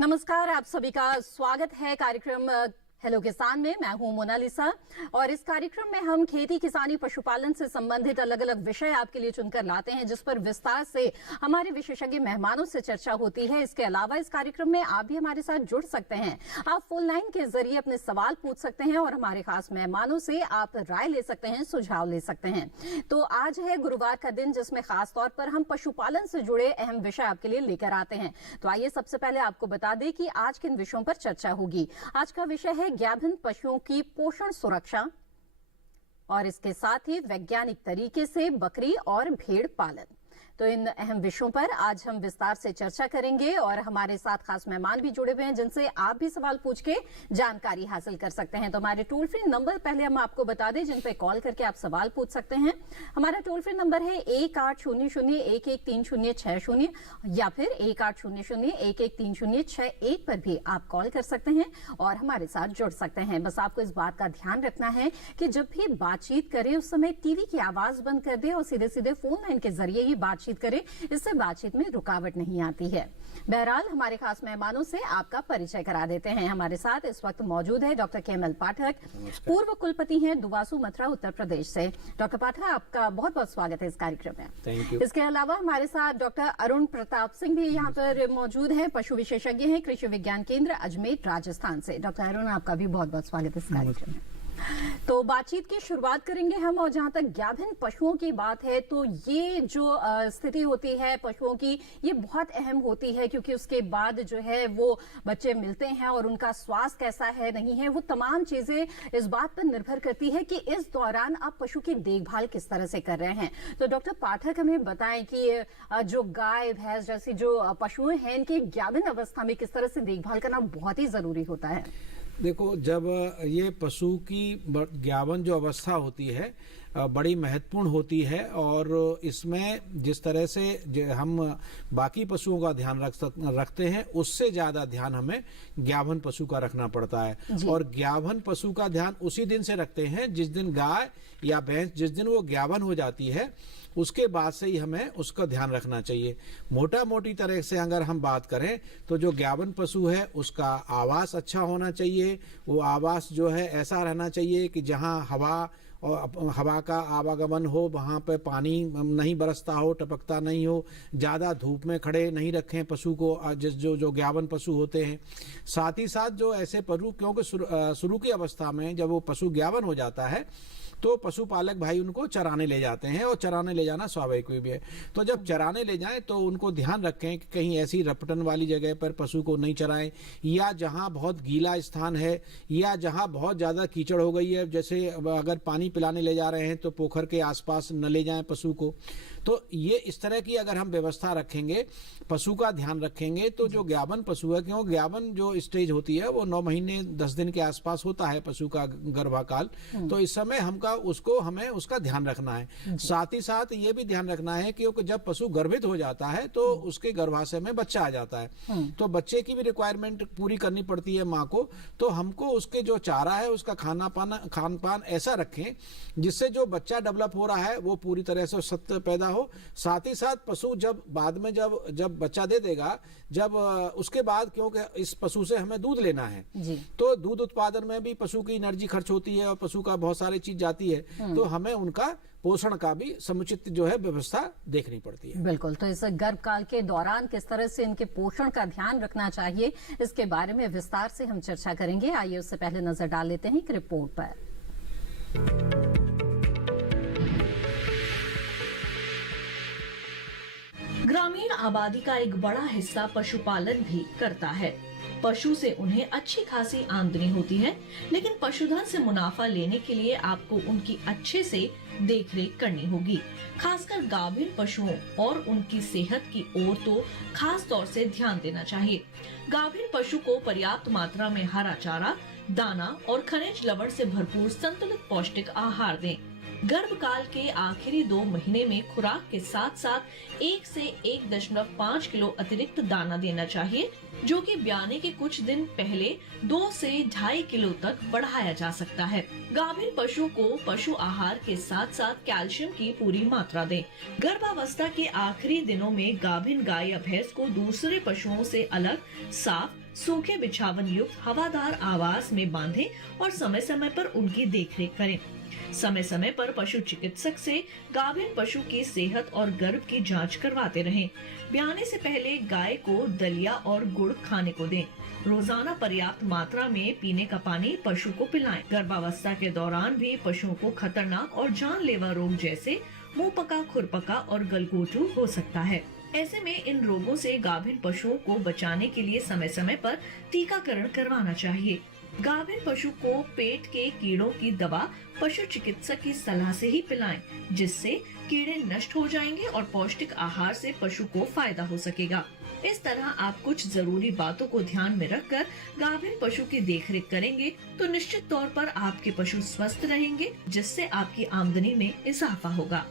नमस्कार, आप सभी का स्वागत है कार्यक्रम हेलो किसान में। मैं हूं मोनालिसा और इस कार्यक्रम में हम खेती किसानी पशुपालन से संबंधित अलग अलग विषय आपके लिए चुनकर लाते हैं, जिस पर विस्तार से हमारे विशेषज्ञ मेहमानों से चर्चा होती है। इसके अलावा इस कार्यक्रम में आप भी हमारे साथ जुड़ सकते हैं। आप फोन लाइन के जरिए अपने सवाल पूछ सकते हैं और हमारे खास मेहमानों से आप राय ले सकते हैं, सुझाव ले सकते हैं। तो आज है गुरुवार का दिन, जिसमें खास तौर पर हम पशुपालन से जुड़े अहम विषय आपके लिए लेकर आते हैं। तो आइए सबसे पहले आपको बता दें कि आज किन विषयों पर चर्चा होगी। आज का विषय है गाभिन पशुओं की पोषण सुरक्षा और इसके साथ ही वैज्ञानिक तरीके से बकरी और भेड़ पालन। तो इन अहम विषयों पर आज हम विस्तार से चर्चा करेंगे और हमारे साथ खास मेहमान भी जुड़े हुए हैं, जिनसे आप भी सवाल पूछ के जानकारी हासिल कर सकते हैं। तो हमारे टोल फ्री नंबर पहले हम आपको बता दें, जिन पे कॉल करके आप सवाल पूछ सकते हैं। हमारा टोल फ्री नंबर है 1800-113060 या फिर 1800-113061 पर भी आप कॉल कर सकते हैं और हमारे साथ जुड़ सकते हैं। बस आपको इस बात का ध्यान रखना है कि जब भी बातचीत करें उस समय टीवी की आवाज बंद कर दें और सीधे सीधे फोन लाइन के जरिए ही बातचीत करें। इससे बातचीत में रुकावट नहीं आती है। बहरहाल हमारे खास मेहमानों से आपका परिचय करा देते हैं। हमारे साथ इस वक्त मौजूद है डॉक्टर केएमएल पाठक, पूर्व कुलपति हैं दुवासू मथुरा उत्तर प्रदेश से। डॉक्टर पाठक, आपका बहुत बहुत स्वागत है इस कार्यक्रम में। Thank you. इसके अलावा हमारे साथ डॉक्टर अरुण प्रताप सिंह भी यहाँ पर मौजूद हैं, पशु विशेषज्ञ हैं, कृषि विज्ञान केंद्र अजमेर राजस्थान से। डॉक्टर अरुण, आपका भी बहुत बहुत स्वागत है इस कार्यक्रम में। तो बातचीत की शुरुआत करेंगे हम, और जहां तक गाभिन पशुओं की बात है तो ये जो स्थिति होती है पशुओं की, ये बहुत अहम होती है, क्योंकि उसके बाद जो है वो बच्चे मिलते हैं और उनका स्वास्थ्य कैसा है नहीं है, वो तमाम चीजें इस बात पर निर्भर करती है कि इस दौरान आप पशु की देखभाल किस तरह से कर रहे हैं। तो डॉक्टर पाठक, हमें बताएं कि जो गाय भैंस जैसी जो पशु हैं, इनकी गाभिन अवस्था में किस तरह से देखभाल करना बहुत ही जरूरी होता है। देखो, जब ये पशु की ज्ञावन जो अवस्था होती है बड़ी महत्वपूर्ण होती है, और इसमें जिस तरह से हम बाकी पशुओं का ध्यान रखते हैं, उससे ज्यादा ध्यान हमें ज्ञावन पशु का रखना पड़ता है। और ज्ञावन पशु का ध्यान उसी दिन से रखते हैं जिस दिन गाय या भैंस, जिस दिन वो ज्ञावन हो जाती है, उसके बाद से ही हमें उसका ध्यान रखना चाहिए। मोटा मोटी तरह से अगर हम बात करें तो जो ज्ञावन पशु है उसका आवास अच्छा होना चाहिए। वो आवास जो है ऐसा रहना चाहिए कि जहां हवा का आवागमन हो, वहाँ पे पानी नहीं बरसता हो, टपकता नहीं हो, ज़्यादा धूप में खड़े नहीं रखें पशु को, जो ज्ञावन पशु होते हैं। साथ ही साथ जो ऐसे पशु, क्योंकि शुरू की अवस्था में जब वो पशु ज्ञावन हो जाता है तो पशुपालक भाई उनको चराने ले जाते हैं, और चराने ले जाना स्वाभाविक भी है। तो जब चराने ले जाएं तो उनको ध्यान रखें कि कहीं ऐसी रपटन वाली जगह पर पशु को नहीं चराएं, या जहां बहुत गीला स्थान है या जहां बहुत ज़्यादा कीचड़ हो गई है, जैसे अगर पानी पिलाने ले जा रहे हैं तो पोखर के आसपास न ले जाएं पशु को। तो ये इस तरह की अगर हम व्यवस्था रखेंगे, पशु का ध्यान रखेंगे, तो जो ज्ञावन पशु है, क्यों ज्ञावन जो स्टेज होती है वो 9 महीने 10 दिन के आसपास होता है पशु का गर्भाकाल, तो इस समय हमें उसका ध्यान रखना है। साथ ही साथ ये भी ध्यान रखना है कि जब पशु गर्भित हो जाता है तो उसके गर्भाशय में बच्चा आ जाता है, तो बच्चे की भी रिक्वायरमेंट पूरी करनी पड़ती है माँ को। तो हमको उसके जो चारा है उसका खान पान ऐसा रखें जिससे जो बच्चा डेवलप हो रहा है वो पूरी तरह से सत्य पैदा हो। साथ ही साथ पशु जब बाद में जब बच्चा दे देगा, जब उसके बाद, क्योंकि इस पशु से हमें दूध लेना है तो दूध उत्पादन में भी पशु की एनर्जी खर्च होती है और पशु का बहुत सारी चीज जाती है, तो हमें उनका पोषण का भी समुचित जो है व्यवस्था देखनी पड़ती है। बिल्कुल। तो इस गर्भकाल के दौरान किस तरह से इनके पोषण का ध्यान रखना चाहिए, इसके बारे में विस्तार से हम चर्चा करेंगे। आइए उससे पहले नजर डाल लेते हैं एक रिपोर्ट पर। ग्रामीण आबादी का एक बड़ा हिस्सा पशुपालन भी करता है। पशु से उन्हें अच्छी खासी आमदनी होती है, लेकिन पशुधन से मुनाफा लेने के लिए आपको उनकी अच्छे से देखरेख करनी होगी। खासकर गाभिन पशुओं और उनकी सेहत की ओर तो खास तौर से ध्यान देना चाहिए। गाभिन पशु को पर्याप्त मात्रा में हरा चारा, दाना और खनिज लवण से भरपूर संतुलित पौष्टिक आहार दें। गर्भकाल के आखिरी 2 महीने में खुराक के साथ साथ 1 से 1.5 किलो अतिरिक्त दाना देना चाहिए, जो कि ब्याने के कुछ दिन पहले 2 से 2.5 किलो तक बढ़ाया जा सकता है। गाभिन पशु को पशु आहार के साथ साथ कैल्शियम की पूरी मात्रा दें। गर्भावस्था के आखिरी दिनों में गाभिन गाय या भैंस को दूसरे पशुओं से अलग, साफ, सूखे बिछावन युक्त हवादार आवास में बांधें और समय समय पर उनकी देखरेख करें। समय समय पर पशु चिकित्सक से गाभिन पशु की सेहत और गर्भ की जांच करवाते रहें। ब्याने से पहले गाय को दलिया और गुड़ खाने को दें। रोजाना पर्याप्त मात्रा में पीने का पानी पशु को पिलाएं। गर्भावस्था के दौरान भी पशुओं को खतरनाक और जानलेवा रोग जैसे मुंह पका, खुरपका और गलघोटू हो सकता है। ऐसे में इन रोगों से गाभिन पशुओं को बचाने के लिए समय समय पर टीकाकरण करवाना चाहिए। गाभिन पशु को पेट के कीड़ों की दवा पशु चिकित्सक की सलाह से ही पिलाएं, जिससे कीड़े नष्ट हो जाएंगे और पौष्टिक आहार से पशु को फायदा हो सकेगा। इस तरह आप कुछ जरूरी बातों को ध्यान में रखकर गाभिन पशु की देखरेख करेंगे तो निश्चित तौर पर आपके पशु स्वस्थ रहेंगे, जिससे आपकी आमदनी में इजाफा होगा।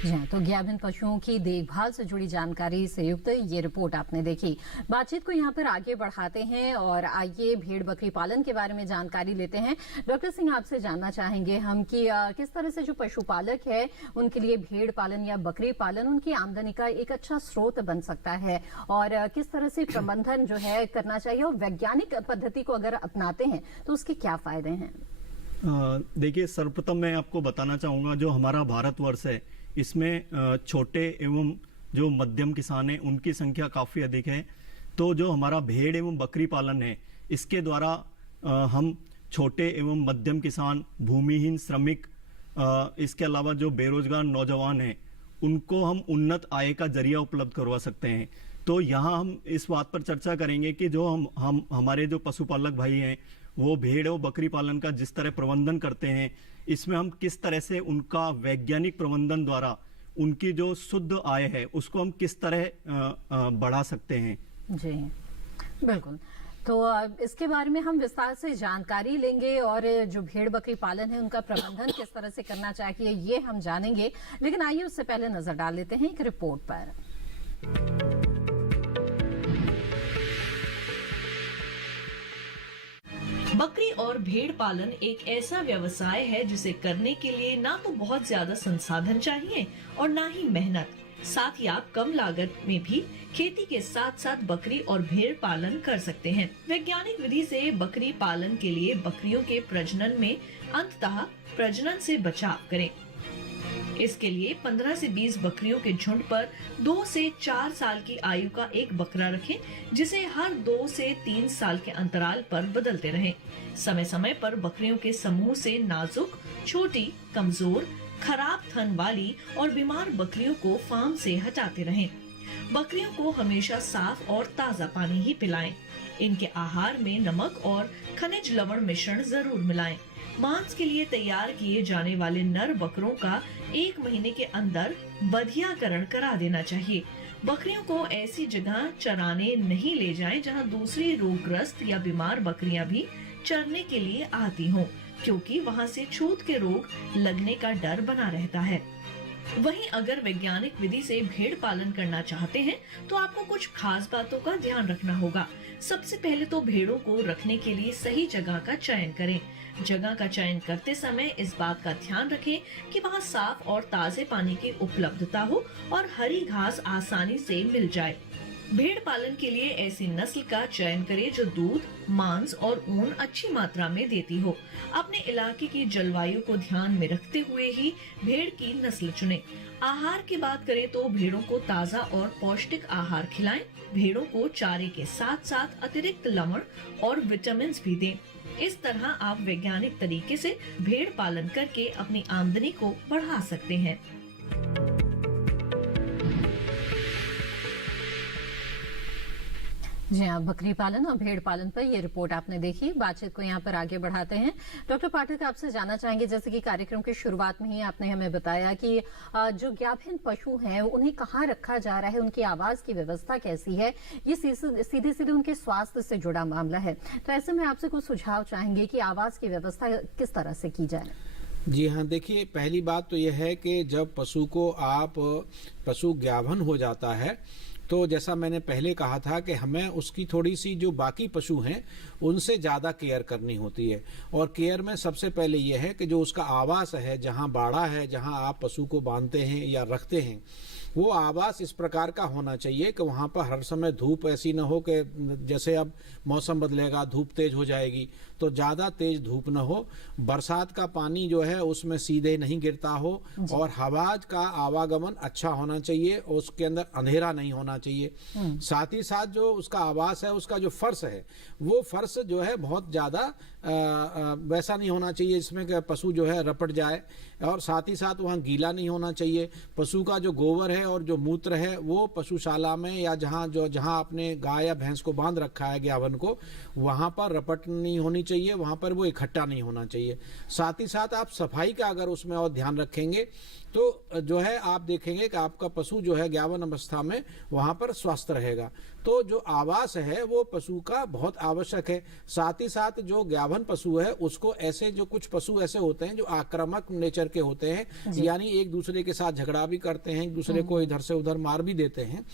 जी हाँ, तो गाभिन पशुओं की देखभाल से जुड़ी जानकारी से युक्त ये रिपोर्ट आपने देखी। बातचीत को यहाँ पर आगे बढ़ाते हैं और आइए भेड़ बकरी पालन के बारे में जानकारी लेते हैं। डॉक्टर सिंह, आपसे जानना चाहेंगे हम कि किस तरह से जो पशुपालक है उनके लिए भेड़ पालन या बकरी पालन उनकी आमदनी का एक अच्छा स्रोत बन सकता है और किस तरह से प्रबंधन जो है करना चाहिए और वैज्ञानिक पद्धति को अगर अपनाते हैं तो उसके क्या फायदे हैं? देखिए, सर्वप्रथम मैं आपको बताना चाहूंगा जो हमारा भारतवर्ष है इसमें छोटे एवं जो मध्यम किसान हैं उनकी संख्या काफ़ी अधिक है। तो जो हमारा भेड़ एवं बकरी पालन है इसके द्वारा हम छोटे एवं मध्यम किसान, भूमिहीन श्रमिक, इसके अलावा जो बेरोजगार नौजवान हैं उनको हम उन्नत आय का जरिया उपलब्ध करवा सकते हैं। तो यहाँ हम इस बात पर चर्चा करेंगे कि जो हम हमारे जो पशुपालक भाई हैं वो भेड़ और बकरी पालन का जिस तरह प्रबंधन करते हैं, इसमें हम किस तरह से उनका वैज्ञानिक प्रबंधन द्वारा उनकी जो शुद्ध आय है उसको हम किस तरह बढ़ा सकते हैं। जी बिल्कुल, तो इसके बारे में हम विस्तार से जानकारी लेंगे और जो भेड़ बकरी पालन है उनका प्रबंधन किस तरह से करना चाहिए ये हम जानेंगे, लेकिन आइए उससे पहले नजर डाल लेते हैं एक रिपोर्ट पर। बकरी और भेड़ पालन एक ऐसा व्यवसाय है जिसे करने के लिए ना तो बहुत ज्यादा संसाधन चाहिए और ना ही मेहनत। साथ ही आप कम लागत में भी खेती के साथ साथ बकरी और भेड़ पालन कर सकते हैं। वैज्ञानिक विधि से बकरी पालन के लिए बकरियों के प्रजनन में अंततः प्रजनन से बचाव करें। इसके लिए 15 से 20 बकरियों के झुंड पर 2 से 4 साल की आयु का एक बकरा रखें, जिसे हर 2 से 3 साल के अंतराल पर बदलते रहें। समय समय पर बकरियों के समूह से नाजुक, छोटी, कमजोर, खराब थन वाली और बीमार बकरियों को फार्म से हटाते रहें। बकरियों को हमेशा साफ और ताज़ा पानी ही पिलाएं। इनके आहार में नमक और खनिज लवण मिश्रण जरूर मिलाएं। मांस के लिए तैयार किए जाने वाले नर बकरों का 1 महीने के अंदर बधियाकरण करा देना चाहिए। बकरियों को ऐसी जगह चराने नहीं ले जाएं जहां दूसरी रोगग्रस्त या बीमार बकरियां भी चरने के लिए आती हों, क्योंकि वहां से छूत के रोग लगने का डर बना रहता है। वहीं अगर वैज्ञानिक विधि से भेड़ पालन करना चाहते हैं तो आपको कुछ खास बातों का ध्यान रखना होगा। सबसे पहले तो भेड़ों को रखने के लिए सही जगह का चयन करें। जगह का चयन करते समय इस बात का ध्यान रखें कि वहां साफ और ताजे पानी की उपलब्धता हो और हरी घास आसानी से मिल जाए। भेड़ पालन के लिए ऐसी नस्ल का चयन करें जो दूध, मांस और ऊन अच्छी मात्रा में देती हो। अपने इलाके की जलवायु को ध्यान में रखते हुए ही भेड़ की नस्ल चुनें। आहार की बात करें तो भेड़ों को ताज़ा और पौष्टिक आहार खिलाएं। भेड़ों को चारे के साथ साथ अतिरिक्त लवण और विटामिन भी दें। इस तरह आप वैज्ञानिक तरीके से भेड़ पालन करके अपनी आमदनी को बढ़ा सकते हैं। जी हाँ, बकरी पालन और भेड़ पालन पर ये रिपोर्ट आपने देखी। बातचीत को यहाँ पर आगे बढ़ाते हैं। डॉक्टर पाठक, आपसे जानना चाहेंगे, जैसे कि कार्यक्रम के शुरुआत में ही आपने हमें बताया कि जो गाभिन पशु हैं उन्हें कहाँ रखा जा रहा है, उनकी आवास की व्यवस्था कैसी है, ये सीधे सीधे उनके स्वास्थ्य से जुड़ा मामला है। तो ऐसे में आपसे कुछ सुझाव चाहेंगे कि आवास की व्यवस्था किस तरह से की जाए। जी हाँ, देखिए, पहली बात तो यह है कि जब पशु गाभिन हो जाता है तो जैसा मैंने पहले कहा था कि हमें उसकी थोड़ी सी जो बाकी पशु हैं उनसे ज़्यादा केयर करनी होती है। और केयर में सबसे पहले यह है कि जो उसका आवास है, जहाँ बाड़ा है, जहाँ आप पशु को बांधते हैं या रखते हैं, वो आवास इस प्रकार का होना चाहिए कि वहाँ पर हर समय धूप ऐसी न हो कि जैसे अब मौसम बदलेगा, धूप तेज हो जाएगी, तो ज़्यादा तेज धूप न हो, बरसात का पानी जो है उसमें सीधे नहीं गिरता हो, और हवा का आवागमन अच्छा होना चाहिए, और उसके अंदर अंधेरा नहीं होना चाहिए। साथ ही साथ जो उसका आवास है, उसका जो फर्श है, वो फर्श जो है बहुत ज़्यादा वैसा नहीं होना चाहिए जिसमें कि पशु जो है रपट जाए, और साथ ही साथ वहाँ गीला नहीं होना चाहिए। पशु का जो गोबर है और जो मूत्र है वो पशुशाला में या जहाँ आपने गाय या भैंस को बांध रखा है गाभिन को, वहाँ पर रपट नहीं होनी चाहिए, वहाँ पर वो इकट्ठा नहीं होना चाहिए। साथ ही साथ आप सफाई का अगर उसमें और ध्यान रखेंगे तो जो है आप देखेंगे कि आपका पशु जो है गाभिन अवस्था में वहाँ पर स्वस्थ रहेगा। तो जो आवास है वो पशु का बहुत आवश्यक है। साथ ही साथ जो गाभिन पशु है उसको जो कुछ पशु ऐसे होते हैं जो आक्रामक नेचर के होते हैं, यानी एक दूसरे के साथ झगड़ा भी करते हैं, एक दूसरे को इधर से उधर मार भी देते हैं,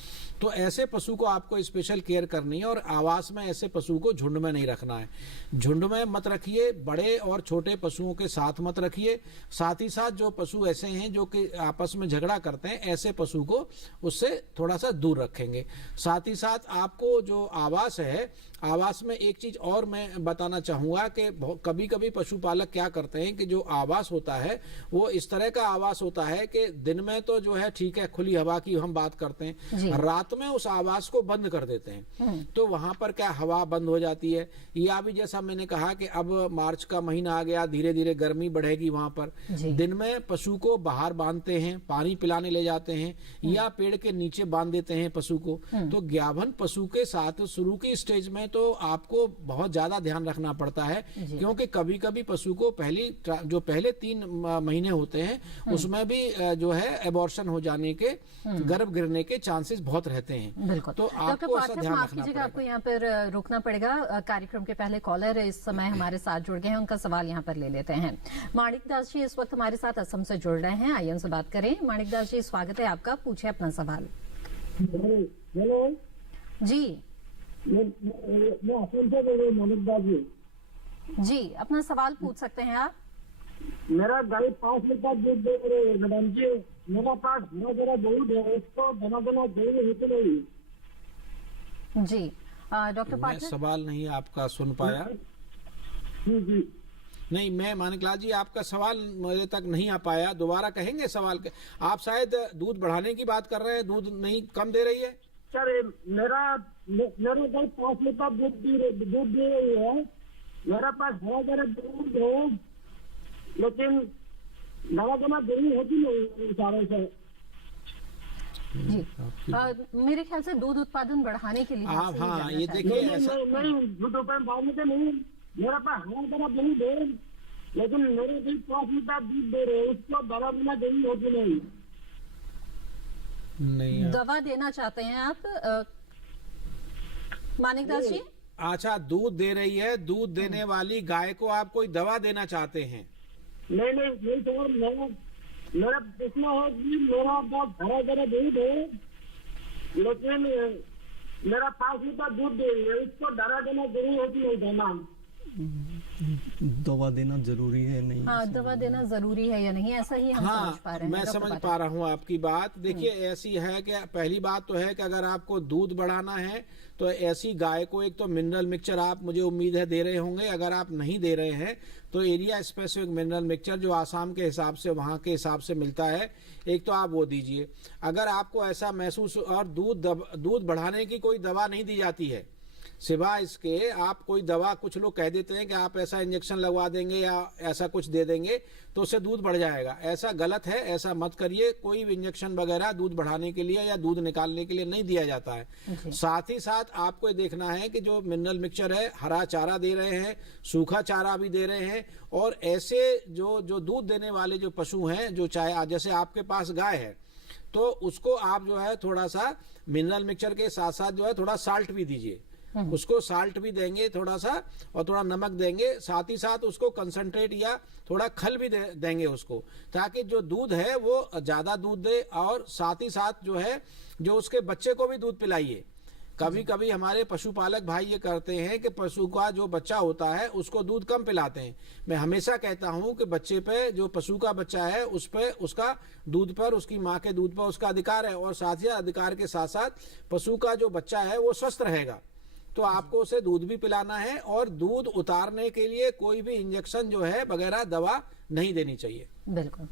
तो ऐसे पशु को आपको स्पेशल केयर करनी है। और आवास में ऐसे पशु को झुंड में नहीं रखना है, झुंड में मत रखिए, बड़े और छोटे पशुओं के साथ मत रखिए। साथ ही साथ जो पशु ऐसे हैं जो कि आपस में झगड़ा करते हैं, ऐसे पशु को उससे थोड़ा सा दूर रखेंगे। साथ ही साथ आपको जो आवास है, आवास में एक चीज और मैं बताना चाहूंगा कि कभी कभी पशुपालक क्या करते हैं कि जो आवास होता है वो इस तरह का आवास होता है कि दिन में तो जो है ठीक है, खुली हवा की हम बात करते हैं, रात में उस आवास को बंद कर देते हैं, तो वहां पर क्या हवा बंद हो जाती है। या भी जैसा मैंने कहा कि अब मार्च का महीना आ गया, धीरे धीरे गर्मी बढ़ेगी, वहां पर दिन में पशु को बाहर बांधते हैं, पानी पिलाने ले जाते हैं या पेड़ के नीचे बांध देते हैं पशु को। तो गाभिन पशु के साथ शुरू की स्टेज में तो आपको बहुत ज्यादा ध्यान रखना पड़ता है, क्योंकि कभी कभी पशु को पहले 3 महीने होते हैं उसमें भी जो है एबॉर्शन हो जाने के, गर्भ गिरने के चांसेस बहुत रहते हैं। बिल्कुल। तो आपको ऐसा ध्यान रखना पड़ेगा। आपको यहाँ पर रुकना पड़ेगा। कार्यक्रम के पहले कॉलर इस समय हमारे साथ जुड़ गए हैं, उनका सवाल यहाँ पर ले लेते हैं। माणिक दास जी इस वक्त हमारे साथ असम से जुड़ रहे हैं, आइए उनसे बात करें। माणिक दास जी, स्वागत है आपका, पूछे अपना सवाल। हेलो जी, मैं असम से बोल रहा हूँ, मानिक दास जी, अपना सवाल पूछ सकते हैं आप। मेरा गाय 5 लीटर दूध दे रहे हैं मैडम जी, मेरा पास जरा दूध है, उसको बना दही होते नहीं। जी, डॉक्टर पाठक, सवाल नहीं आपका सुन पाया। जी नहीं, मैं मानिकलाल जी आपका सवाल मेरे तक नहीं आ पाया, दोबारा कहेंगे सवाल के? आप शायद दूध बढ़ाने की बात कर रहे हैं, दूध नहीं कम दे रही है सर। मेरा गाय 5 लीटर दूध दे रही है, मेरा पास जरा दूध है, लेकिन दवा दही होती नहीं सारे से। जी, मेरे ख्याल से दूध उत्पादन बढ़ाने के लिए आप, हाँ, ये देखिए नहीं दूध उत्पादन बढ़ाने के नहीं, मेरा पास जरा दूध है, लेकिन मेरे भी 5 लीटर दूध दे रहे, उसको दवा बिना दही होती नहीं। नहीं, दवा देना चाहते हैं आप मानिक दास जी? अच्छा, दूध दे रही है, दूध देने वाली गाय को आप कोई दवा देना चाहते हैं? नहीं सर, मेरा पूछना है कि मेरा पास जरा दूध है, लेकिन मेरा 5 लीटर दूध दे रही है, उसको दवा देना जरूरी होती नहीं देना। दवा देना जरूरी है नहीं? हाँ, दवा देना जरूरी है या नहीं, ऐसा ही हम समझ पा रहे हैं। मैं समझ पा रहा हूँ आपकी बात। देखिए, ऐसी है कि पहली बात तो है कि अगर आपको दूध बढ़ाना है तो ऐसी गाय को एक तो मिनरल मिक्सचर आप, मुझे उम्मीद है, दे रहे होंगे। अगर आप नहीं दे रहे हैं तो एरिया स्पेसिफिक मिनरल मिक्सचर जो आसाम के हिसाब से, वहाँ के हिसाब से मिलता है, एक तो आप वो दीजिए। अगर आपको ऐसा महसूस, और दूध बढ़ाने की कोई दवा नहीं दी जाती है, सिवा इसके आप कोई दवा, कुछ लोग कह देते हैं कि आप ऐसा इंजेक्शन लगवा देंगे या ऐसा कुछ दे देंगे तो उससे दूध बढ़ जाएगा। ऐसा गलत है, ऐसा मत करिए। कोई भी इंजेक्शन वगैरह दूध बढ़ाने के लिए या दूध निकालने के लिए नहीं दिया जाता है। साथ ही साथ आपको ये देखना है कि जो मिनरल मिक्सचर है, हरा चारा दे रहे हैं, सूखा चारा भी दे रहे हैं, और ऐसे जो दूध देने वाले जो पशु हैं, जो चाहे जैसे आपके पास गाय है तो उसको आप जो है थोड़ा सा मिनरल मिक्सचर के साथ साथ जो है थोड़ा साल्ट भी दीजिए। उसको साल्ट भी देंगे थोड़ा सा, और थोड़ा नमक देंगे, साथ ही साथ उसको कंसंट्रेट या थोड़ा खल भी देंगे उसको, ताकि जो दूध है वो ज्यादा दूध दे। और साथ ही साथ जो है जो उसके बच्चे को भी दूध पिलाइए। कभी कभी हमारे पशुपालक भाई ये करते हैं कि पशु का जो बच्चा होता है उसको दूध कम पिलाते हैं। मैं हमेशा कहता हूं कि बच्चे पे, जो पशु का बच्चा है उस पे, उसका दूध पर, उसकी माँ के दूध पर उसका अधिकार है, और साथ ही अधिकार के साथ साथ पशु का जो बच्चा है वो स्वस्थ रहेगा। तो आपको उसे दूध भी पिलाना है, और दूध उतारने के लिए कोई भी इंजेक्शन जो है वगैरह दवा नहीं देनी चाहिए। बिल्कुल।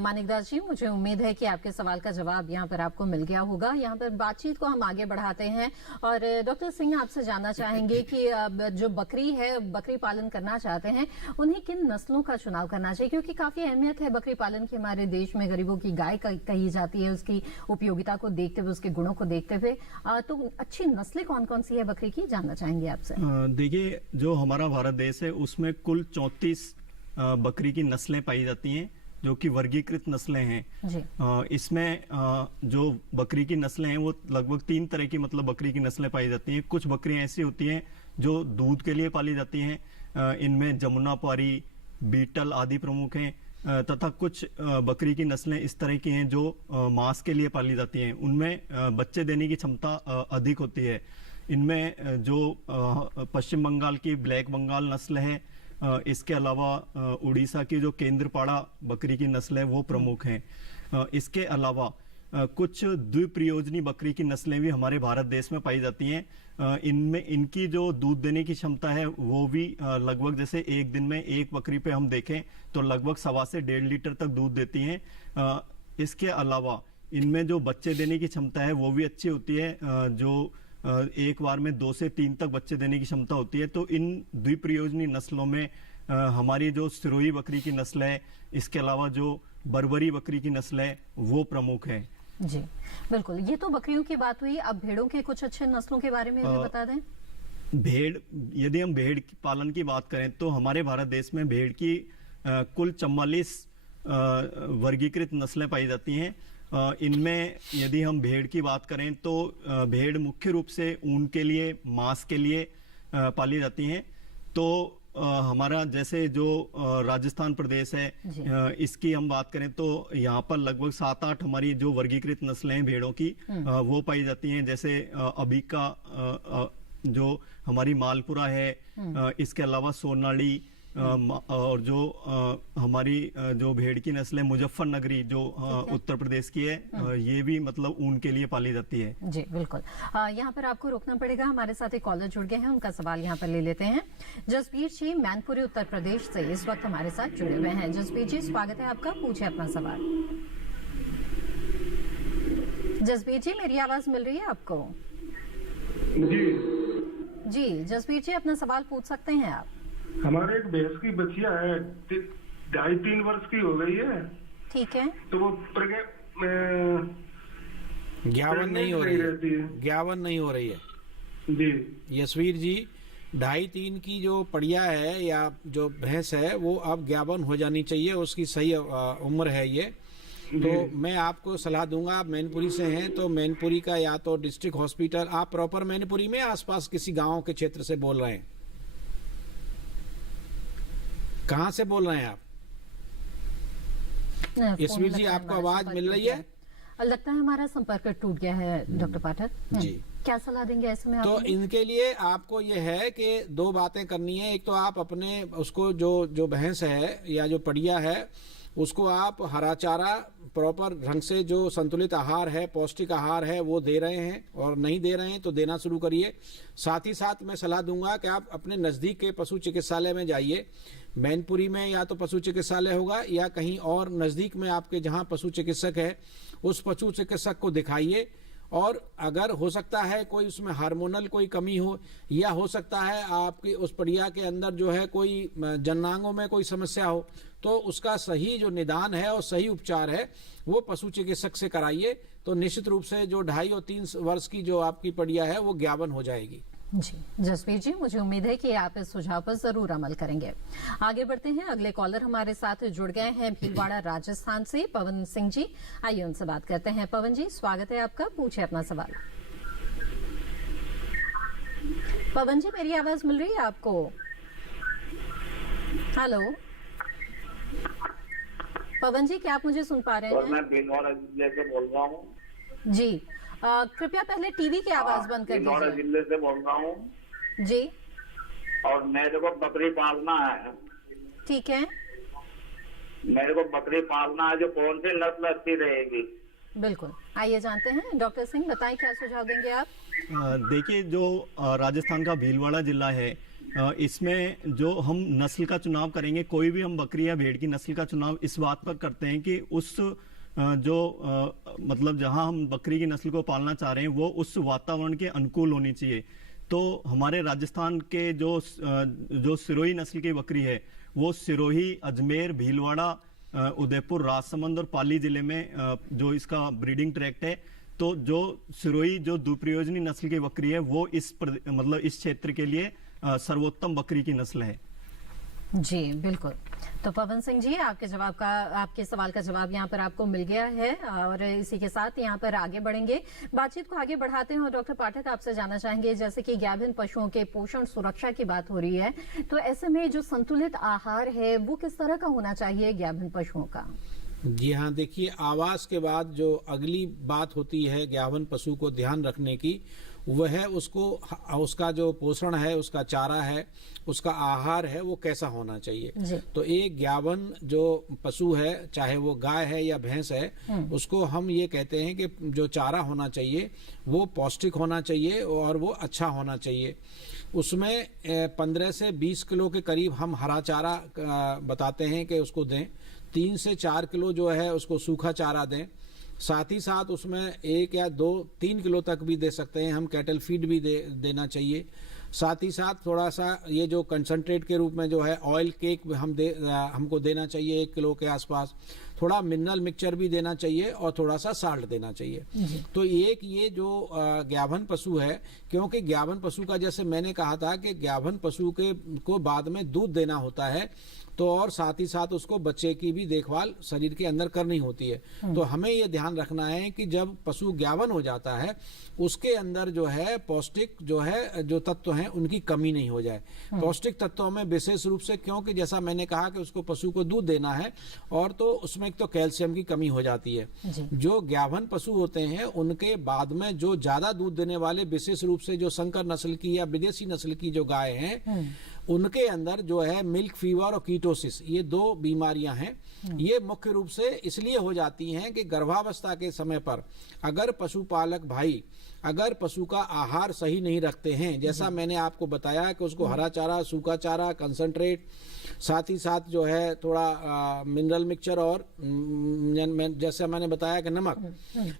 मानिकदास जी, मुझे उम्मीद है कि आपके सवाल का जवाब यहाँ पर आपको मिल गया होगा। यहाँ पर बातचीत को हम आगे बढ़ाते हैं, और डॉक्टर सिंह आपसे जानना चाहेंगे कि जो बकरी है, बकरी पालन करना चाहते हैं, उन्हें किन नस्लों का चुनाव करना चाहिए? क्योंकि काफी अहमियत है बकरी पालन की हमारे देश में। गरीबों की गाय कही जाती है, उसकी उपयोगिता को देखते हुए, उसके गुणों को देखते हुए। तो अच्छी नस्लें कौन कौन सी है बकरी की, जानना चाहेंगे आपसे। देखिए, जो हमारा भारत देश है उसमें कुल 34 बकरी की नस्लें पाई जाती हैं, जो कि वर्गीकृत नस्लें हैं जी। इसमें जो बकरी की नस्लें हैं वो लगभग 3 तरह की, मतलब बकरी की नस्लें पाई जाती हैं। कुछ बकरियां ऐसी होती हैं जो दूध के लिए पाली जाती हैं, इनमें जमुनापारी, बीटल आदि प्रमुख हैं, तथा कुछ बकरी की नस्लें इस तरह की हैं जो मांस के लिए पाली जाती हैं। उनमें बच्चे देने की क्षमता अधिक होती है। इनमें जो पश्चिम बंगाल की ब्लैक बंगाल नस्ल है, इसके अलावा उड़ीसा की जो केंद्रपाड़ा बकरी की नस्ल है वो प्रमुख हैं। इसके अलावा कुछ द्विप्रयोजनी बकरी की नस्लें भी हमारे भारत देश में पाई जाती हैं। इनमें इनकी जो दूध देने की क्षमता है वो भी लगभग, जैसे एक दिन में एक बकरी पे हम देखें तो लगभग 1.25 से 1.5 लीटर तक दूध देती हैं। इसके अलावा इनमें जो बच्चे देने की क्षमता है वो भी अच्छी होती है, जो एक बार में 2 से 3 तक बच्चे देने की क्षमता होती है। तो इन द्विप्रयोजनी नस्लों में हमारी जो सिरोही बकरी की नस्ल है, इसके अलावा जो बर्बरी बकरी की नस्ल है वो प्रमुख है। जी बिल्कुल, ये तो बकरियों की बात हुई। अब भेड़ों के कुछ अच्छे नस्लों के बारे में भी बता दें। भेड़, यदि हम भेड़ पालन की बात करें तो हमारे भारत देश में भेड़ की कुल 44 वर्गीकृत नस्लें पाई जाती हैं। इनमें यदि हम भेड़ की बात करें तो भेड़ मुख्य रूप से ऊन के लिए, मांस के लिए पाली जाती हैं। तो हमारा जैसे जो राजस्थान प्रदेश है, इसकी हम बात करें तो यहाँ पर लगभग 7-8 हमारी जो वर्गीकृत नस्लें हैं भेड़ों की वो पाई जाती हैं। जैसे अबिका, जो हमारी मालपुरा है, इसके अलावा सोनाली, और जो हमारी जो भेड़ की नस्ल है मुजफ्फरनगरी, जो उत्तर प्रदेश की है, ये भी मतलब ऊन के लिए पाली जाती है। जी बिल्कुल। यहाँ पर आपको रोकना पड़ेगा, हमारे साथ एक कॉलर जुड़ गए हैं, उनका सवाल यहाँ पर ले लेते हैं। जसबीर जी मैनपुरी उत्तर प्रदेश से इस वक्त हमारे साथ जुड़े हुए हैं। जसबीर जी, स्वागत है आपका, पूछे अपना सवाल। जसबीर जी, मेरी आवाज मिल रही है आपको? जी जसबीर जी, अपना सवाल पूछ सकते हैं आप। हमारे एक भैंस की बच्चिया है, 2.5-3 वर्ष की हो गई है। ठीक है। तो वो ज्ञावन नहीं हो रही है, ज्ञावन नहीं हो रही है जी। यशवीर जी, 2.5-3 की जो पड़िया है या जो भैंस है वो अब ज्ञावन हो जानी चाहिए, उसकी सही उम्र है ये। तो मैं आपको सलाह दूंगा, आप मैनपुरी से हैं तो मैनपुरी का या तो डिस्ट्रिक्ट हॉस्पिटल, आप प्रॉपर मैनपुरी में आसपास किसी गांव के क्षेत्र से बोल रहे हैं? कहाँ से बोल रहे हैं आप? यशवीर जी, आपको आवाज मिल रही है? लगता है हमारा संपर्क टूट गया है डॉक्टर पाठक जी। क्या सलाह देंगे ऐसे में? तो इनके लिए आपको ये है कि 2 बातें करनी है। एक तो आप अपने उसको जो भैंस है या जो पड़िया है उसको आप हरा चारा प्रॉपर ढंग से, जो संतुलित आहार है, पौष्टिक आहार है वो दे रहे हैं, और नहीं दे रहे हैं तो देना शुरू करिए। साथ ही साथ मैं सलाह दूंगा कि आप अपने नजदीक के पशु चिकित्सालय में जाइए। मैनपुरी में या तो पशु चिकित्सालय होगा या कहीं और नजदीक में आपके जहां पशु चिकित्सक है उस पशु चिकित्सक को दिखाइए और अगर हो सकता है कोई उसमें हार्मोनल कोई कमी हो, या हो सकता है आपकी उस पड़िया के अंदर जो है कोई जननांगों में कोई समस्या हो, तो उसका सही जो निदान है और सही उपचार है वो पशु चिकित्सक से कराइए। तो निश्चित रूप से जो 2.5 और 3 वर्ष की जो आपकी पड़िया है वो ज्ञावन हो जाएगी। जी जसवीर जी, मुझे उम्मीद है कि आप इस सुझाव पर जरूर अमल करेंगे। आगे बढ़ते हैं, अगले कॉलर हमारे साथ जुड़ गए हैं भीलवाड़ा राजस्थान से पवन सिंह जी। आइए उनसे बात करते हैं। पवन जी, स्वागत है आपका, पूछे अपना सवाल। पवन जी, मेरी आवाज मिल रही है आपको? हेलो पवन जी, क्या आप मुझे सुन पा रहे हैं? मैं भीलवाड़ा जिले से बोल रहा हूँ। जी कृपया पहले टीवी की आवाज बंद कर भीलवाड़ा दीजिए। जिले से बोल रहा हूँ जी और मेरे को बकरी पालना है। ठीक है, मेरे को बकरी पालना है, जो कौन सी नस्ल अच्छी रहेगी? बिल्कुल, आइए जानते हैं। डॉक्टर सिंह बताएं, क्या सुझाव देंगे आप? देखिए, जो राजस्थान का भीलवाड़ा जिला है, इसमें जो हम नस्ल का चुनाव करेंगे, कोई भी हम बकरी या भेड़ की नस्ल का चुनाव इस बात पर करते हैं कि उस मतलब जहां हम बकरी की नस्ल को पालना चाह रहे हैं वो उस वातावरण के अनुकूल होनी चाहिए। तो हमारे राजस्थान के जो सिरोही नस्ल की बकरी है वो सिरोही, अजमेर, भीलवाड़ा, उदयपुर, राजसमंद और पाली जिले में जो इसका ब्रीडिंग ट्रैक्ट है। तो जो सिरोही जो दुप्रयोजनी नस्ल की बकरी है वो इस क्षेत्र के लिए सर्वोत्तम बकरी की नस्ल है। जी बिल्कुल। तो पवन सिंह जी, आपके सवाल का जवाब यहाँ पर आपको मिल गया है और इसी के साथ यहाँ पर आगे बढ़ेंगे, बातचीत को आगे बढ़ाते हैं। और डॉक्टर पाठक, आपसे जानना चाहेंगे, जैसे कि गाभिन पशुओं के पोषण सुरक्षा की बात हो रही है, तो ऐसे में जो संतुलित आहार है वो किस तरह का होना चाहिए गाभिन पशुओं का? जी हाँ, देखिए, आवास के बाद जो अगली बात होती है गाभिन पशु को ध्यान रखने की, वह है उसका जो पोषण है, उसका चारा है, उसका आहार है, वो कैसा होना चाहिए। तो एक गाभिन जो पशु है, चाहे वो गाय है या भैंस है, उसको हम ये कहते हैं कि जो चारा होना चाहिए वो पौष्टिक होना चाहिए और वो अच्छा होना चाहिए। उसमें 15 से 20 किलो के करीब हम हरा चारा बताते हैं कि उसको दें। 3 से 4 किलो जो है उसको सूखा चारा दें। साथ ही साथ उसमें 1 या 2-3 किलो तक भी दे सकते हैं हम कैटल फीड भी देना चाहिए। साथ ही साथ थोड़ा सा ये जो कंसंट्रेट के रूप में जो है ऑयल केक हमको देना चाहिए 1 किलो के आसपास। थोड़ा मिनरल मिक्सचर भी देना चाहिए और थोड़ा सा साल्ट देना चाहिए। तो एक ये जो गाभिन पशु है, क्योंकि गाभिन पशु का, जैसे मैंने कहा था कि गाभिन पशु को बाद में दूध देना होता है, तो और साथ ही साथ उसको बच्चे की भी देखभाल शरीर के अंदर करनी होती है। तो हमें ये ध्यान रखना है कि जब पशु गाभिन हो जाता है उसके अंदर जो है पौष्टिक जो तत्व हैं उनकी कमी नहीं हो जाए। पौष्टिक तत्वों में विशेष रूप से, क्योंकि जैसा मैंने कहा कि उसको पशु को दूध देना है, और तो उसमें एक तो कैल्शियम की कमी हो जाती है। जो गाभिन पशु होते हैं उनके बाद में जो ज्यादा दूध देने वाले, विशेष रूप से जो संकर नस्ल की या विदेशी नस्ल की जो गाय हैं, उनके अंदर जो है मिल्क फीवर और कीटोसिस, ये 2 बीमारियां हैं। ये मुख्य रूप से इसलिए हो जाती हैं कि गर्भावस्था के समय पर अगर पशुपालक भाई अगर पशु का आहार सही नहीं रखते हैं, जैसा मैंने आपको बताया कि उसको हरा चारा, सूखा चारा, कंसंट्रेट, साथ ही साथ जो है थोड़ा मिनरल मिक्सचर और जैसे मैंने बताया कि नमक,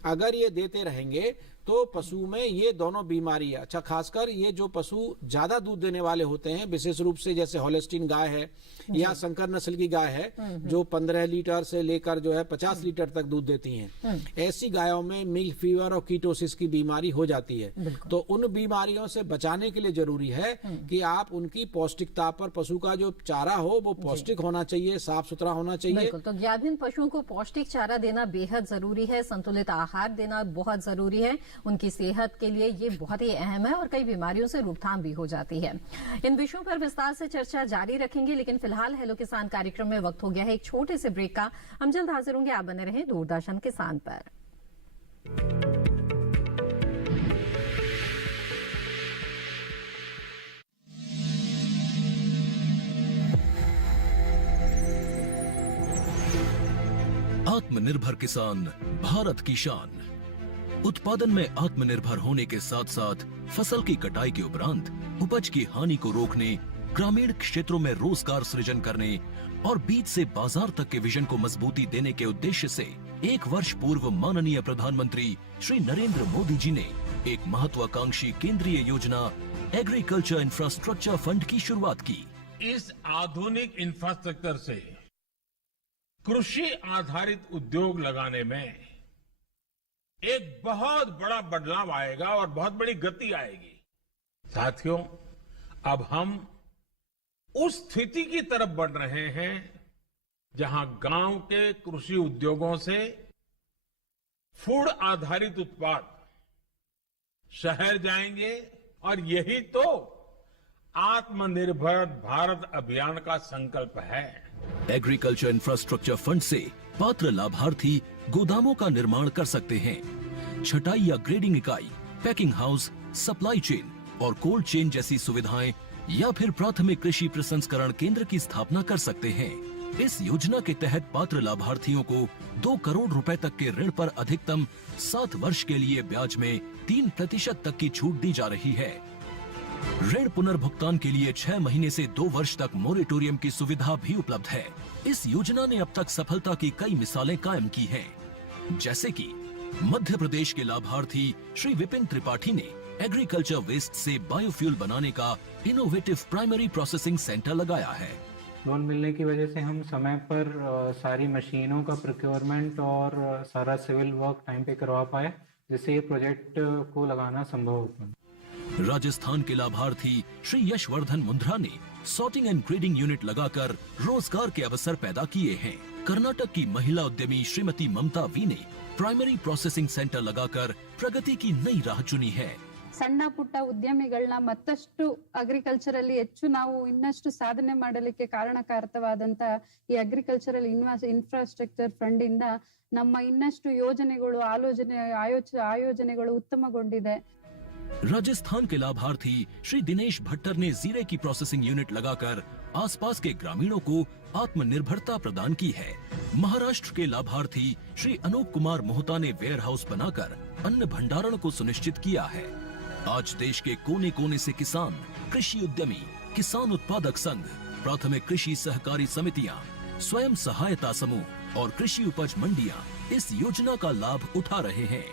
अगर ये देते रहेंगे तो पशु में ये दोनों बीमारियां, अच्छा खासकर ये जो पशु ज्यादा दूध देने वाले होते हैं, विशेष रूप से जैसे हॉलेस्टीन गाय है या संकर नस्ल की गाय है, जो 15 लीटर से लेकर जो है 50 लीटर तक दूध देती हैं, ऐसी गायों में मिल्क फीवर और कीटोसिस की बीमारी हो जाती है। तो उन बीमारियों से बचाने के लिए जरूरी है कि आप उनकी पौष्टिकता पर, पशु का जो चारा हो वो पौष्टिक होना चाहिए, साफ सुथरा होना चाहिए। तो गाभिन पशुओं को पौष्टिक चारा देना बेहद जरूरी है, संतुलित आहार देना बहुत जरूरी है, उनकी सेहत के लिए ये बहुत ही अहम है और कई बीमारियों से रोकथाम भी हो जाती है। इन विषयों पर विस्तार से चर्चा जारी रखेंगे, लेकिन फिलहाल हेलो किसान कार्यक्रम में वक्त हो गया है एक छोटे से ब्रेक का। हम जल्द हाजिर होंगे, आप बने रहें दूरदर्शन किसान पर। आत्मनिर्भर किसान, भारत की शान। उत्पादन में आत्मनिर्भर होने के साथ साथ फसल की कटाई के उपरांत उपज की हानि को रोकने, ग्रामीण क्षेत्रों में रोजगार सृजन करने और बीज से बाजार तक के विजन को मजबूती देने के उद्देश्य से 1 वर्ष पूर्व माननीय प्रधानमंत्री श्री नरेंद्र मोदी जी ने एक महत्वाकांक्षी केंद्रीय योजना एग्रीकल्चर इंफ्रास्ट्रक्चर फंड की शुरुआत की। इस आधुनिक इंफ्रास्ट्रक्चर से कृषि आधारित उद्योग लगाने में एक बहुत बड़ा बदलाव आएगा और बहुत बड़ी गति आएगी। साथियों, अब हम उस स्थिति की तरफ बढ़ रहे हैं जहां गांव के कृषि उद्योगों से फूड आधारित उत्पाद शहर जाएंगे और यही तो आत्मनिर्भर भारत अभियान का संकल्प है। एग्रीकल्चर इंफ्रास्ट्रक्चर फंड से पात्र लाभार्थी गोदामों का निर्माण कर सकते हैं। छटाई या ग्रेडिंग इकाई, पैकिंग हाउस, सप्लाई चेन और कोल्ड चेन जैसी सुविधाएं या फिर प्राथमिक कृषि प्रसंस्करण केंद्र की स्थापना कर सकते हैं। इस योजना के तहत पात्र लाभार्थियों को 2 करोड़ रुपए तक के ऋण पर अधिकतम 7 वर्ष के लिए ब्याज में 3% तक की छूट दी जा रही है। ऋण पुनर्भुगतान के लिए 6 महीने से 2 वर्ष तक मोरेटोरियम की सुविधा भी उपलब्ध है। इस योजना ने अब तक सफलता की कई मिसालें कायम की हैं, जैसे कि मध्य प्रदेश के लाभार्थी श्री विपिन त्रिपाठी ने एग्रीकल्चर वेस्ट से बायोफ्यूल बनाने का इनोवेटिव प्राइमरी प्रोसेसिंग सेंटर लगाया है। लोन मिलने की वजह से हम समय पर सारी मशीनों का प्रोक्योरमेंट और सारा सिविल वर्क टाइम पे करवा पाए, जिससे ये प्रोजेक्ट को लगाना संभव हो पाया। राजस्थान के लाभार्थी श्री यशवर्धन मुंद्रा ने सॉर्टिंग एंड ग्रेडिंग यूनिट लगाकर रोजगार के अवसर पैदा किए हैं। कर्नाटक की महिला उद्यमी श्रीमती ममता वी ने प्राइमरी प्रोसेसिंग सेंटर लगाकर प्रगति की नई राह चुनी है। ಸಣ್ಣ ಪುಟ್ಟ ಉದ್ಯಮಿಗಳನ್ನ ಮತ್ತಷ್ಟು ಅಗ್ರಿಕಲ್ಚರಲ್ಲಿ ಹೆಚ್ಚು ನಾವು ಇನ್ನಷ್ಟು ಸಾಧನೆ ಮಾಡಲಿಕ್ಕೆ ಕಾರಣಕಾರಕವಾದಂತ ಈ ಅಗ್ರಿಕಲ್ಚರಲ್ ಇನ್ಫ್ರಾಸ್ಟ್ರಕ್ಚರ್ ಫಂಡ್ ಇಂದ ನಮ್ಮ ಇನ್ನಷ್ಟು ಯೋಜನೆಗಳು ಆಯೋಜನೆಗಳು ಉತ್ತಮಗೊಂಡಿದೆ। राजस्थान के लाभार्थी श्री दिनेश भट्टर ने जीरे की प्रोसेसिंग यूनिट लगाकर आसपास के ग्रामीणों को आत्मनिर्भरता प्रदान की है। महाराष्ट्र के लाभार्थी श्री अनूप कुमार मोहता ने वेयर हाउस बनाकर अन्न भंडारण को सुनिश्चित किया है। आज देश के कोने कोने से किसान, कृषि उद्यमी, किसान उत्पादक संघ, प्राथमिक कृषि सहकारी समितियां, स्वयं सहायता समूह और कृषि उपज मंडियां इस योजना का लाभ उठा रहे हैं।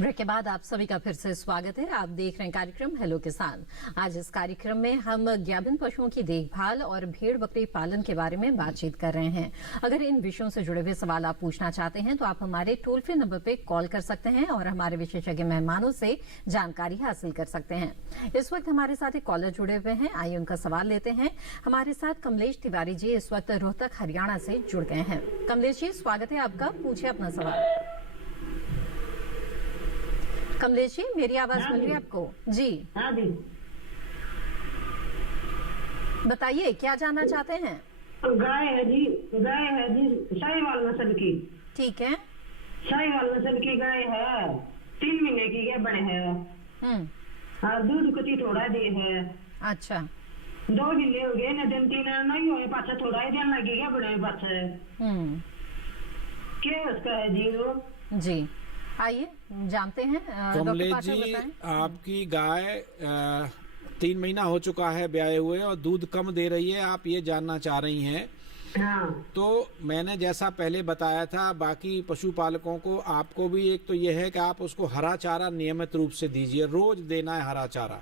ब्रेक के बाद आप सभी का फिर से स्वागत है। आप देख रहे हैं कार्यक्रम हेलो किसान। आज इस कार्यक्रम में हम ज्ञाबिन पशुओं की देखभाल और भेड़ बकरी पालन के बारे में बातचीत कर रहे हैं। अगर इन विषयों से जुड़े हुए सवाल आप पूछना चाहते हैं तो आप हमारे टोल फ्री नंबर पे कॉल कर सकते हैं और हमारे विशेषज्ञ मेहमानों से जानकारी हासिल कर सकते हैं। इस वक्त हमारे साथ एक कॉलर जुड़े हुए हैं, आइए उनका सवाल लेते हैं। हमारे साथ कमलेश तिवारी जी इस वक्त रोहतक हरियाणा से जुड़ गए हैं। कमलेश जी, स्वागत है आपका, पूछिए अपना सवाल। कमलेश जी, मेरी आवाज मिल रही है आपको? जी हाँ जी, बताइए क्या जानना चाहते हैं? गाय है जी, शाहीवाल नस्ल की। ठीक है, शाहीवाल नस्ल की गाय है, 3 महीने की है, बड़े है। हाँ, दूध कुछ थोड़ा दे है। अच्छा, 2 ढिले हो गए ना, दिन 3 नहीं हुए, पाछा थोड़ा ही दिन लगेगा, बड़े पाछा। क्या उसका है जी वो? जी आइए जानते हैं। कमलेश जी, आपकी गाय 3 महीना हो चुका है ब्याए हुए और दूध कम दे रही है, आप ये जानना चाह रही हैं। हाँ। तो मैंने जैसा पहले बताया था बाकी पशुपालकों को, आपको भी एक तो ये है कि आप उसको हरा चारा नियमित रूप से दीजिए, रोज देना है हरा चारा।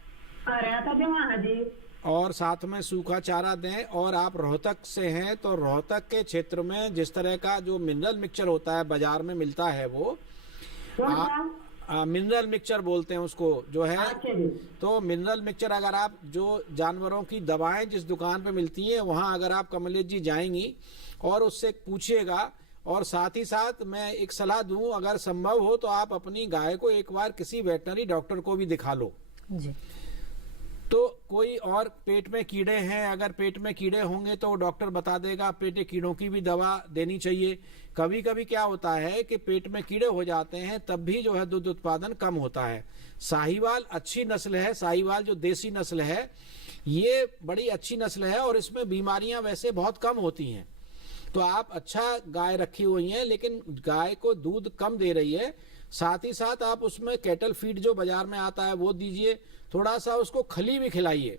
जी। और साथ में सूखा चारा दें। और आप रोहतक से हैं तो रोहतक के क्षेत्र में जिस तरह का जो मिनरल मिक्सचर होता है बाजार में मिलता है, वो मिनरल मिक्सचर बोलते हैं उसको, जो है। तो मिनरल मिक्सचर अगर आप जो जानवरों की दवाएं जिस दुकान पे मिलती हैं वहां अगर आप कमलेश जी जाएंगी और उससे पूछिएगा, और साथ ही साथ मैं एक सलाह दूं, अगर संभव हो तो आप अपनी गाय को एक बार किसी वेटनरी डॉक्टर को भी दिखा लो जी। तो कोई और पेट में कीड़े हैं, अगर पेट में कीड़े होंगे तो डॉक्टर बता देगा, पेट कीड़ों की भी दवा देनी चाहिए। कभी कभी क्या होता है कि पेट में कीड़े हो जाते हैं, तब भी जो है दूध उत्पादन कम होता है। साहीवाल अच्छी नस्ल है, साहीवाल जो देसी नस्ल है ये बड़ी अच्छी नस्ल है और इसमें बीमारियां वैसे बहुत कम होती हैं। तो आप अच्छा गाय रखी हुई है लेकिन गाय को दूध कम दे रही है, साथ ही साथ आप उसमें कैटल फीड जो बाजार में आता है वो दीजिए, थोड़ा सा उसको खली भी खिलाइए।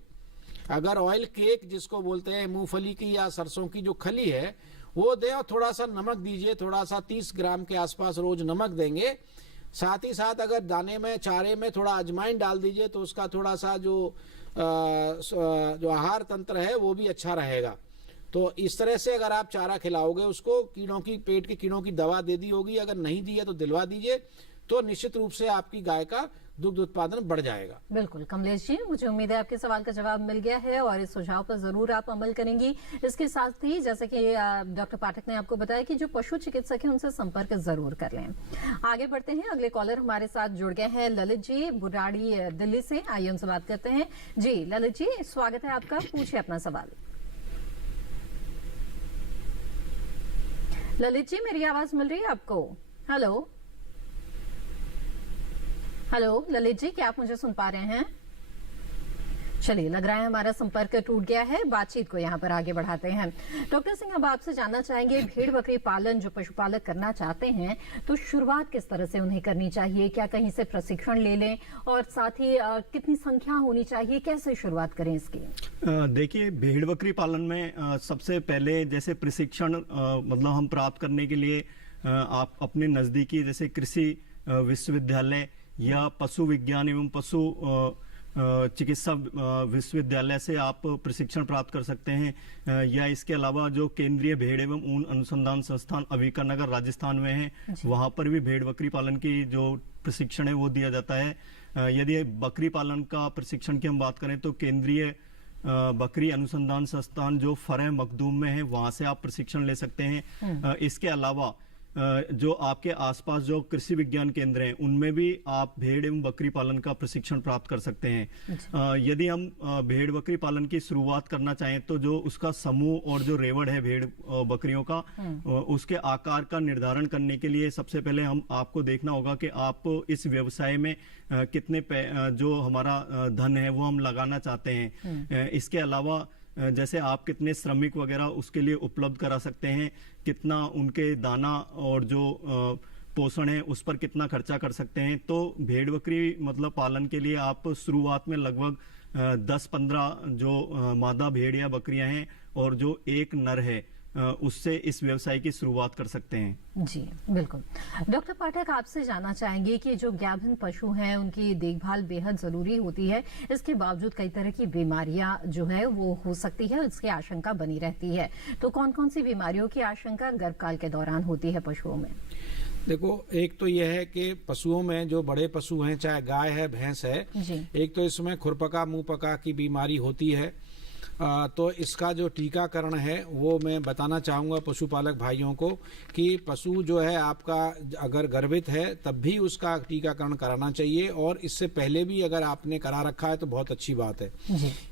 अगर ऑयल केक जिसको बोलते हैं मूंगफली की या सरसों की जो खली है वो दें, और थोड़ा सा नमक दीजिए, थोड़ा सा 30 ग्राम के आसपास रोज नमक देंगे। साथ ही साथ अगर दाने में चारे में थोड़ा अजवाइन डाल दीजिए तो उसका थोड़ा सा जो आहार तंत्र है वो भी अच्छा रहेगा। तो इस तरह से अगर आप चारा खिलाओगे उसको, कीड़ों की पेट की कीड़ों की दवा दे दी होगी, अगर नहीं दी है तो दिलवा दीजिए, तो निश्चित रूप से आपकी गाय का दुग्ध उत्पादन बढ़ जाएगा। बिल्कुल कमलेश जी, मुझे उम्मीद है आपके सवाल का जवाब मिल गया है और इस सुझाव पर जरूर आप अमल करेंगी। इसके साथ ही जैसे कि डॉक्टर पाठक ने आपको बताया कि जो पशु चिकित्सक हैं उनसे संपर्क जरूर कर लें। आगे बढ़ते हैं, अगले कॉलर हमारे साथ जुड़ गए हैं ललित जी बुराड़ी दिल्ली से। आइए उनसे बात करते हैं। जी ललित जी, स्वागत है आपका, पूछिए अपना सवाल। ललित जी, मेरी आवाज मिल रही है आपको? हेलो हेलो ललित जी, क्या आप मुझे सुन पा रहे हैं? चलिए, लग रहा है हमारा संपर्क टूट गया है। बातचीत को यहाँ पर आगे बढ़ाते हैं। डॉक्टर सिंह, अब आपसे जानना चाहेंगे, भेड़ बकरी पालन जो पशुपालक करना चाहते हैं तो शुरुआत किस तरह से उन्हें करनी चाहिए? क्या कहीं से प्रशिक्षण ले लें, और साथ ही कितनी संख्या होनी चाहिए, कैसे शुरुआत करें इसकी? देखिए, भेड़ बकरी पालन में सबसे पहले जैसे प्रशिक्षण मतलब हम प्राप्त करने के लिए आप अपने नजदीकी जैसे कृषि विश्वविद्यालय या पशु विज्ञान एवं पशु चिकित्सा विश्वविद्यालय से आप प्रशिक्षण प्राप्त कर सकते हैं, या इसके अलावा जो केंद्रीय भेड़ एवं ऊन अनुसंधान संस्थान अविका नगर राजस्थान में है, वहां पर भी भेड़ बकरी पालन की जो प्रशिक्षण है वो दिया जाता है। यदि बकरी पालन का प्रशिक्षण की हम बात करें तो केंद्रीय बकरी अनुसंधान संस्थान जो फरह मखदूम में है वहां से आप प्रशिक्षण ले सकते हैं। इसके अलावा जो आपके आसपास जो कृषि विज्ञान केंद्र हैं उनमें भी आप भेड़ एवं बकरी पालन का प्रशिक्षण प्राप्त कर सकते हैं। यदि हम भेड़ बकरी पालन की शुरुआत करना चाहें तो जो उसका समूह और जो रेवड़ है भेड़ बकरियों का, उसके आकार का निर्धारण करने के लिए सबसे पहले आपको देखना होगा कि आप इस व्यवसाय में कितने जो हमारा धन है वो हम लगाना चाहते हैं। इसके अलावा जैसे आप कितने श्रमिक वगैरह उसके लिए उपलब्ध करा सकते हैं, कितना उनके दाना और जो पोषण है उस पर कितना खर्चा कर सकते हैं। तो भेड़ बकरी मतलब पालन के लिए आप शुरुआत में लगभग 10-15 जो मादा भेड़ या बकरियां हैं और जो एक नर है उससे इस व्यवसाय की शुरुआत कर सकते हैं। जी बिल्कुल। डॉक्टर पाठक, आपसे जानना चाहेंगे कि जो गाभिन पशु हैं उनकी देखभाल बेहद जरूरी होती है, इसके बावजूद कई तरह की बीमारियां जो है वो हो सकती है, इसकी आशंका बनी रहती है। तो कौन कौन सी बीमारियों की आशंका गर्भकाल के दौरान होती है पशुओं में? देखो, एक तो यह है कि पशुओं में जो बड़े पशु हैं, चाहे गाय है भैंस है, एक तो इसमें खुरपका मुंहपका की बीमारी होती है। तो इसका जो टीकाकरण है वो मैं बताना चाहूँगा पशुपालक भाइयों को कि पशु जो है आपका अगर गर्भित है तब भी उसका टीकाकरण कराना चाहिए, और इससे पहले भी अगर आपने करा रखा है तो बहुत अच्छी बात है।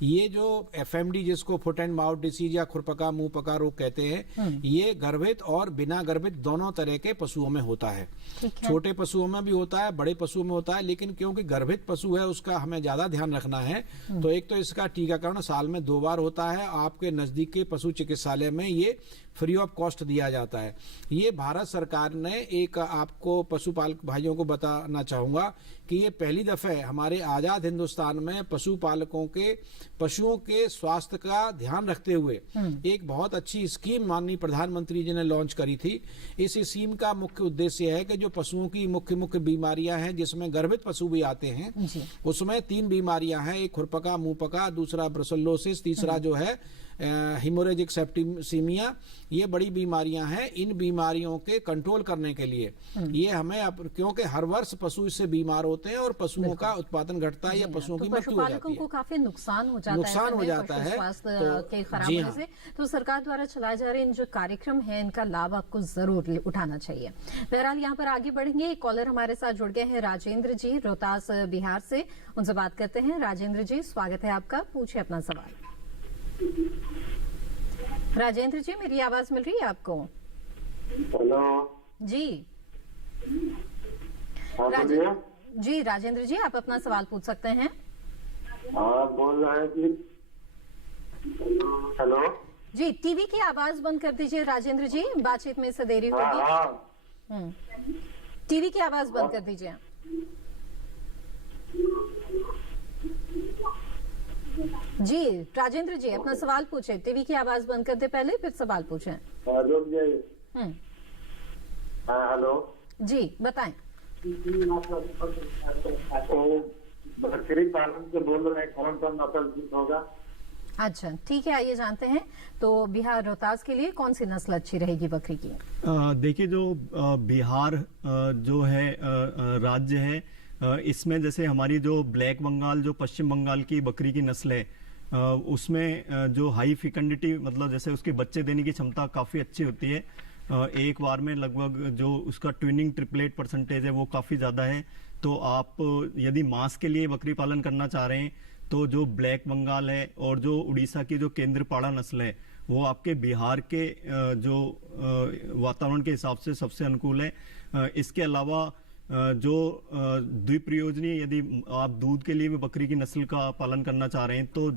ये जो FMD जिसको फुट एंड माउथ डिसीज या खुरपका मुंहपका रोग कहते हैं, ये गर्भित और बिना गर्भित दोनों तरह के पशुओं में होता है। छोटे पशुओं में भी होता है, बड़े पशुओं में होता है, लेकिन क्योंकि गर्भित पशु है उसका हमें ज्यादा ध्यान रखना है। तो एक तो इसका टीकाकरण साल में 2 बार होता है। आपके नजदीक के पशु चिकित्सालय में ये फ्री ऑफ कॉस्ट दिया जाता है। ये भारत सरकार ने एक आपको पशुपालक भाइयों को बताना चाहूंगा कि ये पहली दफे हमारे आजाद हिंदुस्तान में पशुपालकों के पशुओं के स्वास्थ्य का ध्यान रखते हुए एक बहुत अच्छी स्कीम माननीय प्रधानमंत्री जी ने लॉन्च करी थी। इस स्कीम का मुख्य उद्देश्य है कि जो पशुओं की मुख्य बीमारियां हैं जिसमें गर्भित पशु भी आते हैं, उसमें 3 बीमारियां हैं, एक खुरपका मुंहपका, दूसरा ब्रुसेलोसिस, तीसरा जो है हिमोरेजिक सेप्टिसीमिया। ये बड़ी बीमारियां हैं। इन बीमारियों के कंट्रोल करने के लिए ये हमें, क्योंकि हर वर्ष पशु इससे बीमार होते हैं और पशुओं का उत्पादन घटता है या पशुओं की मृत्यु हो जाती है। पशुपालकों को काफी नुकसान हो जाता है स्वास्थ्य के खराब होने से। तो सरकार द्वारा चलाए जा रहे इन जो कार्यक्रम है इनका लाभ आपको जरूर उठाना चाहिए। बहरहाल यहाँ पर आगे बढ़ेंगे। एक कॉलर हमारे साथ जुड़ गए हैं, राजेंद्र जी रोहतास बिहार से। उनसे बात करते हैं। राजेंद्र जी, स्वागत है आपका, पूछिए अपना सवाल। राजेंद्र जी, मेरी आवाज मिल रही है आपको? हेलो जी जी राजेंद्र जी, आप अपना सवाल पूछ सकते हैं। आप बोल रहे हैं कि हेलो? जी टीवी की आवाज बंद कर दीजिए राजेंद्र जी, बातचीत में से देरी हाँ होगी। हाँ टीवी की आवाज बंद कर दीजिए। जी राजेंद्र जी अपना सवाल पूछे, टीवी की आवाज बंद कर दे पहले फिर सवाल पूछे। रुक जाइए। हम्म, हाँ हेलो। जी बताएं। तो बकरी पालन से बोल रहे हैं, कौन सा नस्ल ठीक होगा? अच्छा ठीक है, आइए जानते हैं। तो बिहार रोहतास के लिए कौन सी नस्ल अच्छी रहेगी बकरी की? देखिए जो बिहार जो है राज्य है, इसमें जैसे हमारी जो ब्लैक बंगाल जो पश्चिम बंगाल की बकरी की नस्ल है, उसमें जो हाई फिकंडिटी मतलब जैसे उसके बच्चे देने की क्षमता काफ़ी अच्छी होती है। एक बार में लगभग जो उसका ट्विनिंग ट्रिपलेट परसेंटेज है वो काफ़ी ज़्यादा है। तो आप यदि मांस के लिए बकरी पालन करना चाह रहे हैं तो जो ब्लैक बंगाल है और जो उड़ीसा की जो केंद्रपाड़ा नस्ल है वो आपके बिहार के जो वातावरण के हिसाब से सबसे अनुकूल है। इसके अलावा जो द्विप्रयोजनी यदि आप दूध के लिए भी बकरी की नस्ल का पालन करना चाह रहे हैं तो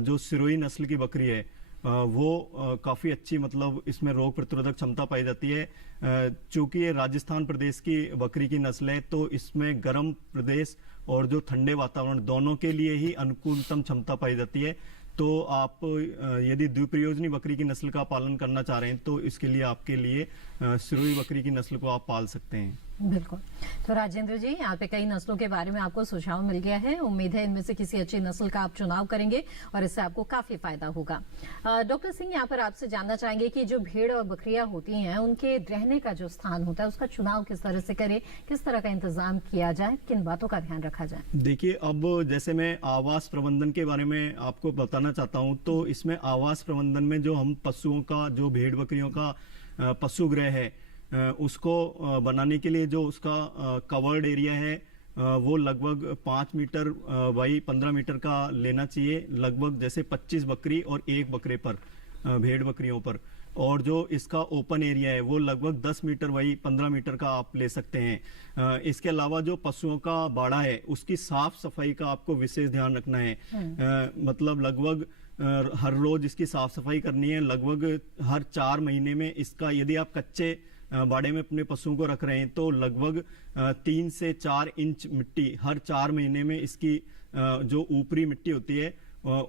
जो सिरोही नस्ल की बकरी है वो काफ़ी अच्छी मतलब इसमें रोग प्रतिरोधक क्षमता पाई जाती है। चूंकि ये राजस्थान प्रदेश की बकरी की नस्ल है तो इसमें गर्म प्रदेश और जो ठंडे वातावरण दोनों के लिए ही अनुकूलतम क्षमता पाई जाती है। तो आप यदि द्विप्रयोजनी बकरी की नस्ल का पालन करना चाह रहे हैं तो इसके लिए आपके लिए सिरोही बकरी की नस्ल को आप पाल सकते हैं। बिल्कुल। तो राजेंद्र जी यहाँ पे कई नस्लों के बारे में आपको सुझाव मिल गया है, उम्मीद है इनमें से किसी अच्छी नस्ल का आप चुनाव करेंगे और इससे आपको काफी फायदा होगा। डॉक्टर सिंह यहाँ पर आपसे जानना चाहेंगे कि जो भेड़ और बकरियां होती हैं उनके रहने का जो स्थान होता है उसका चुनाव किस तरह से करें, किस तरह का इंतजाम किया जाए, किन बातों का ध्यान रखा जाए? देखिए अब जैसे मैं आवास प्रबंधन के बारे में आपको बताना चाहता हूँ तो इसमें आवास प्रबंधन में जो हम पशुओं का जो भेड़ बकरियों का पशुगृह है उसको बनाने के लिए जो उसका कवर्ड एरिया है वो लगभग 5 मीटर बाई 15 मीटर का लेना चाहिए, लगभग जैसे 25 बकरी और 1 बकरे पर भेड़ बकरियों पर। और जो इसका ओपन एरिया है वो लगभग 10 मीटर बाई 15 मीटर का आप ले सकते हैं। इसके अलावा जो पशुओं का बाड़ा है उसकी साफ सफाई का आपको विशेष ध्यान रखना है। मतलब लगभग हर रोज इसकी साफ सफाई करनी है। लगभग हर 4 महीने में इसका यदि आप कच्चे बाड़े में अपने पशुओं को रख रहे हैं तो लगभग 3 से 4 इंच मिट्टी हर 4 महीने में इसकी जो ऊपरी मिट्टी होती है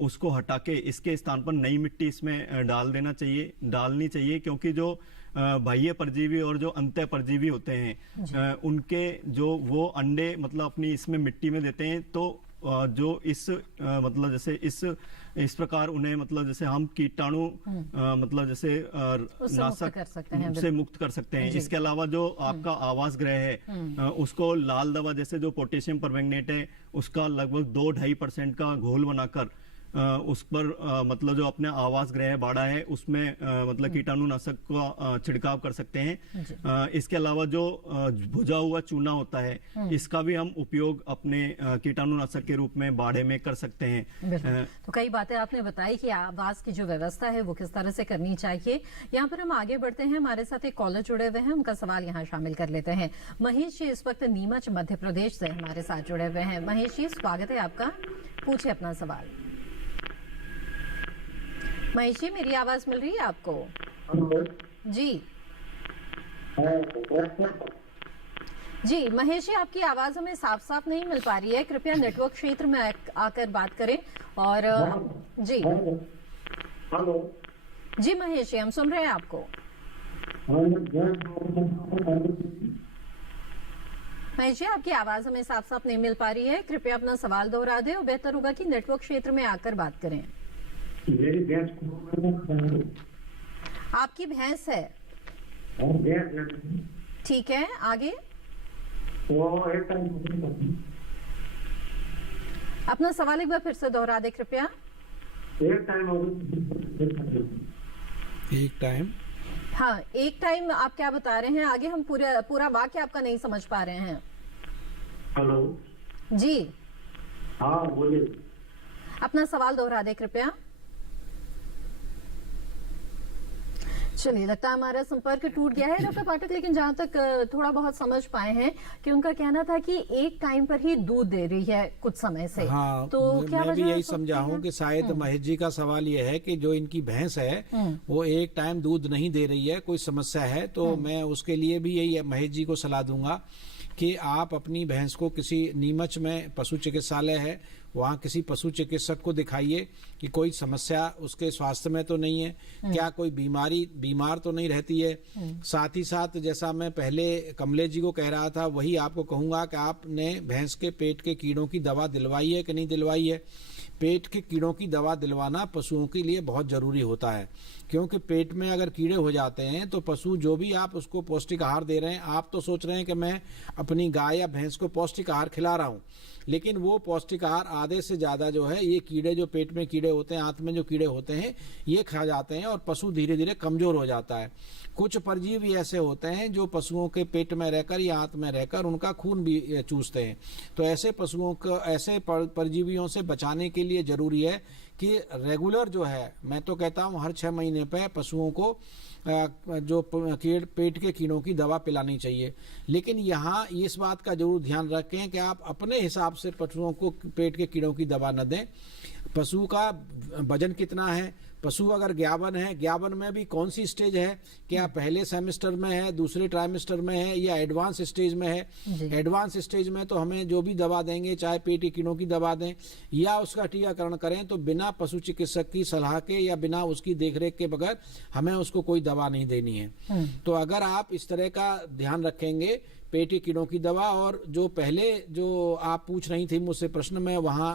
उसको हटा के इसके स्थान पर नई मिट्टी इसमें डालनी चाहिए क्योंकि जो बाह्य परजीवी और जो अंतः परजीवी होते हैं उनके जो वो अंडे मतलब अपनी इसमें मिट्टी में देते हैं। तो जो इस मतलब जैसे इस प्रकार उन्हें मतलब जैसे हम कीटाणु मतलब जैसे नाशक से मुक्त कर सकते हैं। इसके अलावा जो आपका आवास गृह है उसको लाल दवा जैसे जो पोटेशियम परमैंगनेट है उसका लगभग 2-2.5% का घोल बनाकर उस पर मतलब जो अपने आवास गृह बाड़ा है उसमें मतलब कीटाणुनाशक का छिड़काव कर सकते हैं। इसके अलावा जो भुजा हुआ चूना होता है इसका भी हम उपयोग अपने कीटाणुनाशक के रूप में बाड़े में कर सकते हैं। तो कई बातें आपने बताई कि आवास की जो व्यवस्था है वो किस तरह से करनी चाहिए। यहाँ पर हम आगे बढ़ते हैं, हमारे साथ एक कॉलर जुड़े हुए हैं, उनका सवाल यहाँ शामिल कर लेते हैं। महेश जी इस वक्त नीमच मध्य प्रदेश से हमारे साथ जुड़े हुए हैं। महेश जी स्वागत है आपका, पूछिए अपना सवाल। महेश जी मेरी आवाज मिल रही है आपको? जी जी महेश जी आपकी आवाज हमें साफ साफ नहीं मिल पा रही है, कृपया नेटवर्क क्षेत्र में आकर बात करें। और जी जी महेश जी हम सुन रहे हैं आपको। महेश जी आपकी आवाज हमें साफ साफ नहीं मिल पा रही है, कृपया अपना सवाल दोहरा दें और बेहतर होगा कि नेटवर्क क्षेत्र में आकर बात करें। मेरी भैंस आपकी भैंस है? ठीक है आगे। अपना सवाल एक बार फिर से दोहरा दे कृपया। एक टाइम हाँ एक टाइम आप क्या बता रहे हैं? आगे हम पूरा वाक्य आपका नहीं समझ पा रहे हैं। हेलो जी हाँ बोलिए। अपना सवाल दोहरा दे कृपया। चलिए, लगता है हमारा संपर्क टूट गया है डॉक्टर पाठक, लेकिन जहां तक थोड़ा बहुत समझ पाए हैं कि उनका कहना था कि एक टाइम पर ही दूध दे रही है कुछ समय से। हाँ, तो क्या मैं भी यही समझा समझा हूँ कि शायद महेश जी का सवाल ये है कि जो इनकी भैंस है वो एक टाइम दूध नहीं दे रही है, कोई समस्या है। तो मैं उसके लिए भी यही महेश जी को सलाह दूंगा कि आप अपनी भैंस को किसी नीमच में पशु चिकित्सालय है, वहाँ किसी पशु चिकित्सक को दिखाइए कि कोई समस्या उसके स्वास्थ्य में तो नहीं है, क्या कोई बीमार तो नहीं रहती है। साथ ही साथ जैसा मैं पहले कमलेश जी को कह रहा था, वही आपको कहूंगा कि आपने भैंस के पेट के कीड़ों की दवा दिलवाई है कि नहीं दिलवाई है। पेट के कीड़ों की दवा दिलवाना पशुओं के लिए बहुत जरूरी होता है, क्योंकि पेट में अगर कीड़े हो जाते हैं तो पशु जो भी आप उसको पौष्टिक आहार दे रहे हैं, आप तो सोच रहे हैं कि मैं अपनी गाय या भैंस को पौष्टिक आहार खिला रहा हूँ, लेकिन वो पौष्टिक आहार आधे से ज्यादा जो है ये कीड़े, जो पेट में कीड़े होते हैं, आंत में जो कीड़े होते हैं, ये खा जाते हैं और पशु धीरे धीरे कमजोर हो जाता है। कुछ परजीवी ऐसे होते हैं जो पशुओं के पेट में रहकर या आंत में रहकर उनका खून भी चूसते हैं। तो ऐसे पशुओं को ऐसे परजीवियों से बचाने के लिए जरूरी है कि रेगुलर जो है, मैं तो कहता हूँ हर 6 महीने पे पशुओं को जो पेट के कीड़ों की दवा पिलानी चाहिए। लेकिन यहाँ इस बात का जरूर ध्यान रखें कि आप अपने हिसाब से पशुओं को पेट के कीड़ों की दवा न दें। पशु का वजन कितना है, पशु अगर ज्ञावन है, ज्ञावन में भी कौन सी स्टेज है, क्या पहले सेमेस्टर में है, दूसरे ट्राइमेस्टर में है या एडवांस स्टेज में है। एडवांस स्टेज में तो हमें जो भी दवा देंगे, चाहे पेट के कीड़ों की दवा दें या उसका टीकाकरण करें, तो बिना पशु चिकित्सक की सलाह के या बिना उसकी देखरेख के बगैर हमें उसको कोई दवा नहीं देनी है। तो अगर आप इस तरह का ध्यान रखेंगे, पेट के कीड़ों की दवा, और जो पहले जो आप पूछ रही थी मुझसे प्रश्न, में वहाँ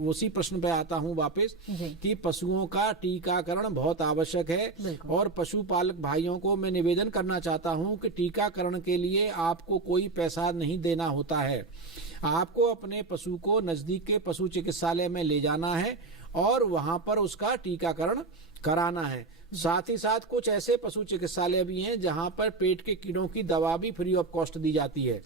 उसी प्रश्न पे आता हूँ वापस कि पशुओं का टीकाकरण बहुत आवश्यक है। और पशुपालक भाइयों को मैं निवेदन करना चाहता हूँ कि टीकाकरण के लिए आपको कोई पैसा नहीं देना होता है। आपको अपने पशु को नजदीक के पशु चिकित्सालय में ले जाना है और वहां पर उसका टीकाकरण कराना है। साथ ही साथ कुछ ऐसे पशु चिकित्सालय भी हैं जहां पर पेट के कीड़ों की दवा भी फ्री ऑफ कॉस्ट दी जाती है।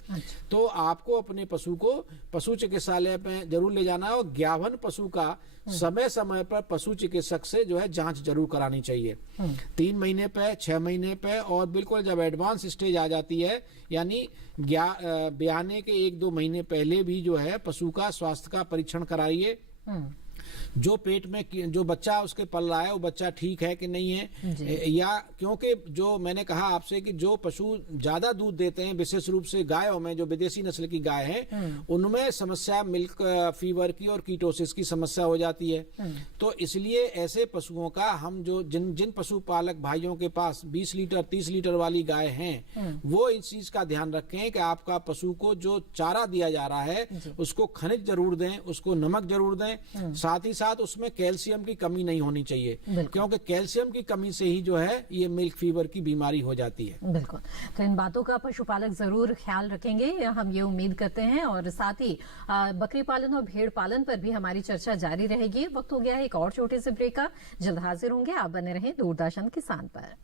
तो आपको अपने पशु को पशु चिकित्सालय में जरूर ले जाना है और ज्ञावन पशु का समय समय पर पशु चिकित्सक से जो है जांच जरूर करानी चाहिए। 3 महीने पे, 6 महीने पे, और बिल्कुल जब एडवांस स्टेज आ जाती है, यानी ब्याने के 1-2 महीने पहले भी जो है पशु का स्वास्थ्य का परीक्षण कराइए। जो पेट में जो बच्चा उसके पल रहा है वो बच्चा ठीक है कि नहीं है, या क्योंकि जो मैंने कहा आपसे कि जो पशु ज्यादा दूध देते हैं, विशेष रूप से गायों में, जो विदेशी नस्ल की गाय है, उनमें समस्या मिल्क फीवर की और कीटोसिस की समस्या हो जाती है। तो इसलिए ऐसे पशुओं का हम जो जिन पशुपालक भाइयों के पास 20 लीटर 30 लीटर वाली गाय हैं, वो इस चीज का ध्यान रखें कि आपका पशु को जो चारा दिया जा रहा है उसको खनिज जरूर दें, उसको नमक जरूर दें, साथ ही साथ उसमें कैल्शियम की कमी नहीं होनी चाहिए, क्योंकि कैल्शियम की कमी से ही जो है ये मिल्क फीवर की बीमारी हो जाती है। बिल्कुल, तो इन बातों का पशुपालक जरूर ख्याल रखेंगे, हम ये उम्मीद करते हैं। और साथ ही बकरी पालन और भेड़ पालन पर भी हमारी चर्चा जारी रहेगी। वक्त हो गया है एक और छोटे से ब्रेक का, जल्द हाजिर होंगे। आप बने रहें दूरदर्शन किसान पर।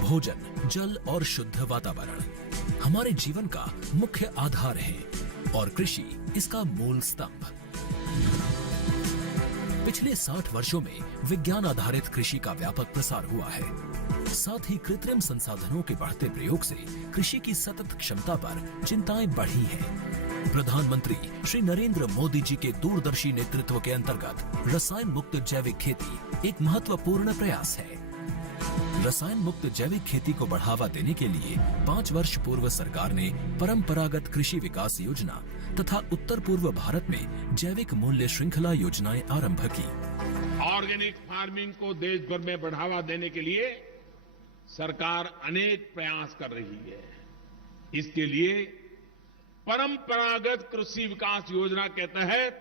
भोजन, जल और शुद्ध वातावरण हमारे जीवन का मुख्य आधार है और कृषि इसका मूल स्तंभ। पिछले 60 वर्षों में विज्ञान आधारित कृषि का व्यापक प्रसार हुआ है। साथ ही कृत्रिम संसाधनों के बढ़ते प्रयोग से कृषि की सतत क्षमता पर चिंताएं बढ़ी हैं। प्रधानमंत्री श्री नरेंद्र मोदी जी के दूरदर्शी नेतृत्व के अंतर्गत रसायन मुक्त जैविक खेती एक महत्वपूर्ण प्रयास है। रसायन मुक्त जैविक खेती को बढ़ावा देने के लिए 5 वर्ष पूर्व सरकार ने परंपरागत कृषि विकास योजना तथा उत्तर पूर्व भारत में जैविक मूल्य श्रृंखला योजनाएं आरंभ की। ऑर्गेनिक फार्मिंग को देश भर में बढ़ावा देने के लिए सरकार अनेक प्रयास कर रही है। इसके लिए परंपरागत कृषि विकास योजना के तहत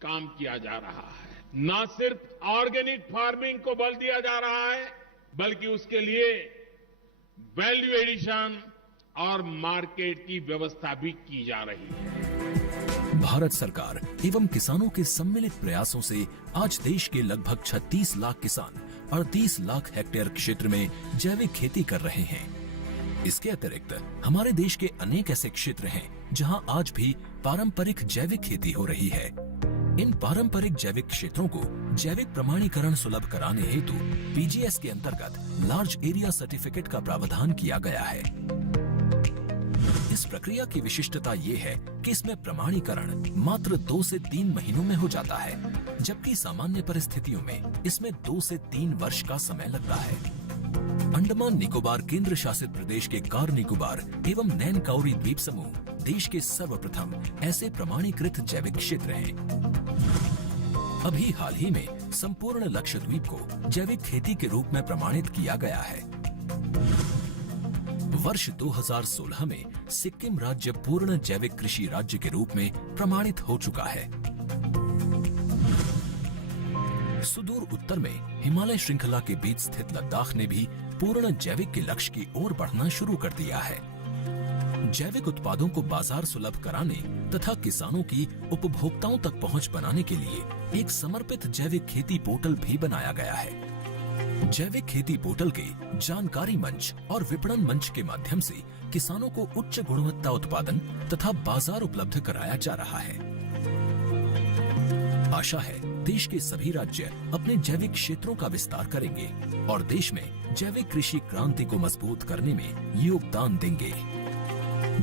काम किया जा रहा है। न सिर्फ ऑर्गेनिक फार्मिंग को बल दिया जा रहा है, बल्कि उसके लिए वैल्यू एडिशन और मार्केट की व्यवस्था भी की जा रही है। भारत सरकार एवं किसानों के सम्मिलित प्रयासों से आज देश के लगभग 36 लाख किसान 38 लाख हेक्टेयर क्षेत्र में जैविक खेती कर रहे हैं। इसके अतिरिक्त हमारे देश के अनेक ऐसे क्षेत्र हैं जहां आज भी पारंपरिक जैविक खेती हो रही है। इन पारंपरिक जैविक क्षेत्रों को जैविक प्रमाणीकरण सुलभ कराने हेतु पीजीएस के अंतर्गत लार्ज एरिया सर्टिफिकेट का प्रावधान किया गया है। इस प्रक्रिया की विशिष्टता ये है कि इसमें प्रमाणीकरण मात्र 2 से 3 महीनों में हो जाता है, जबकि सामान्य परिस्थितियों में इसमें 2 से 3 वर्ष का समय लगता है। अंडमान निकोबार केंद्र शासित प्रदेश के कार निकोबार एवं नैन काउरी द्वीप समूह देश के सर्वप्रथम ऐसे प्रमाणीकृत जैविक क्षेत्र हैं। अभी हाल ही में संपूर्ण लक्षद्वीप को जैविक खेती के रूप में प्रमाणित किया गया है। वर्ष 2016 में सिक्किम राज्य पूर्ण जैविक कृषि राज्य के रूप में प्रमाणित हो चुका है। सुदूर उत्तर में हिमालय श्रृंखला के बीच स्थित लद्दाख ने भी पूर्ण जैविक के लक्ष्य की ओर बढ़ना शुरू कर दिया है। जैविक उत्पादों को बाजार सुलभ कराने तथा किसानों की उपभोक्ताओं तक पहुंच बनाने के लिए एक समर्पित जैविक खेती पोर्टल भी बनाया गया है। जैविक खेती पोर्टल के जानकारी मंच और विपणन मंच के माध्यम से किसानों को उच्च गुणवत्ता उत्पादन तथा बाजार उपलब्ध कराया जा रहा है। आशा है देश के सभी राज्य अपने जैविक क्षेत्रों का विस्तार करेंगे और देश में जैविक कृषि क्रांति को मजबूत करने में योगदान देंगे।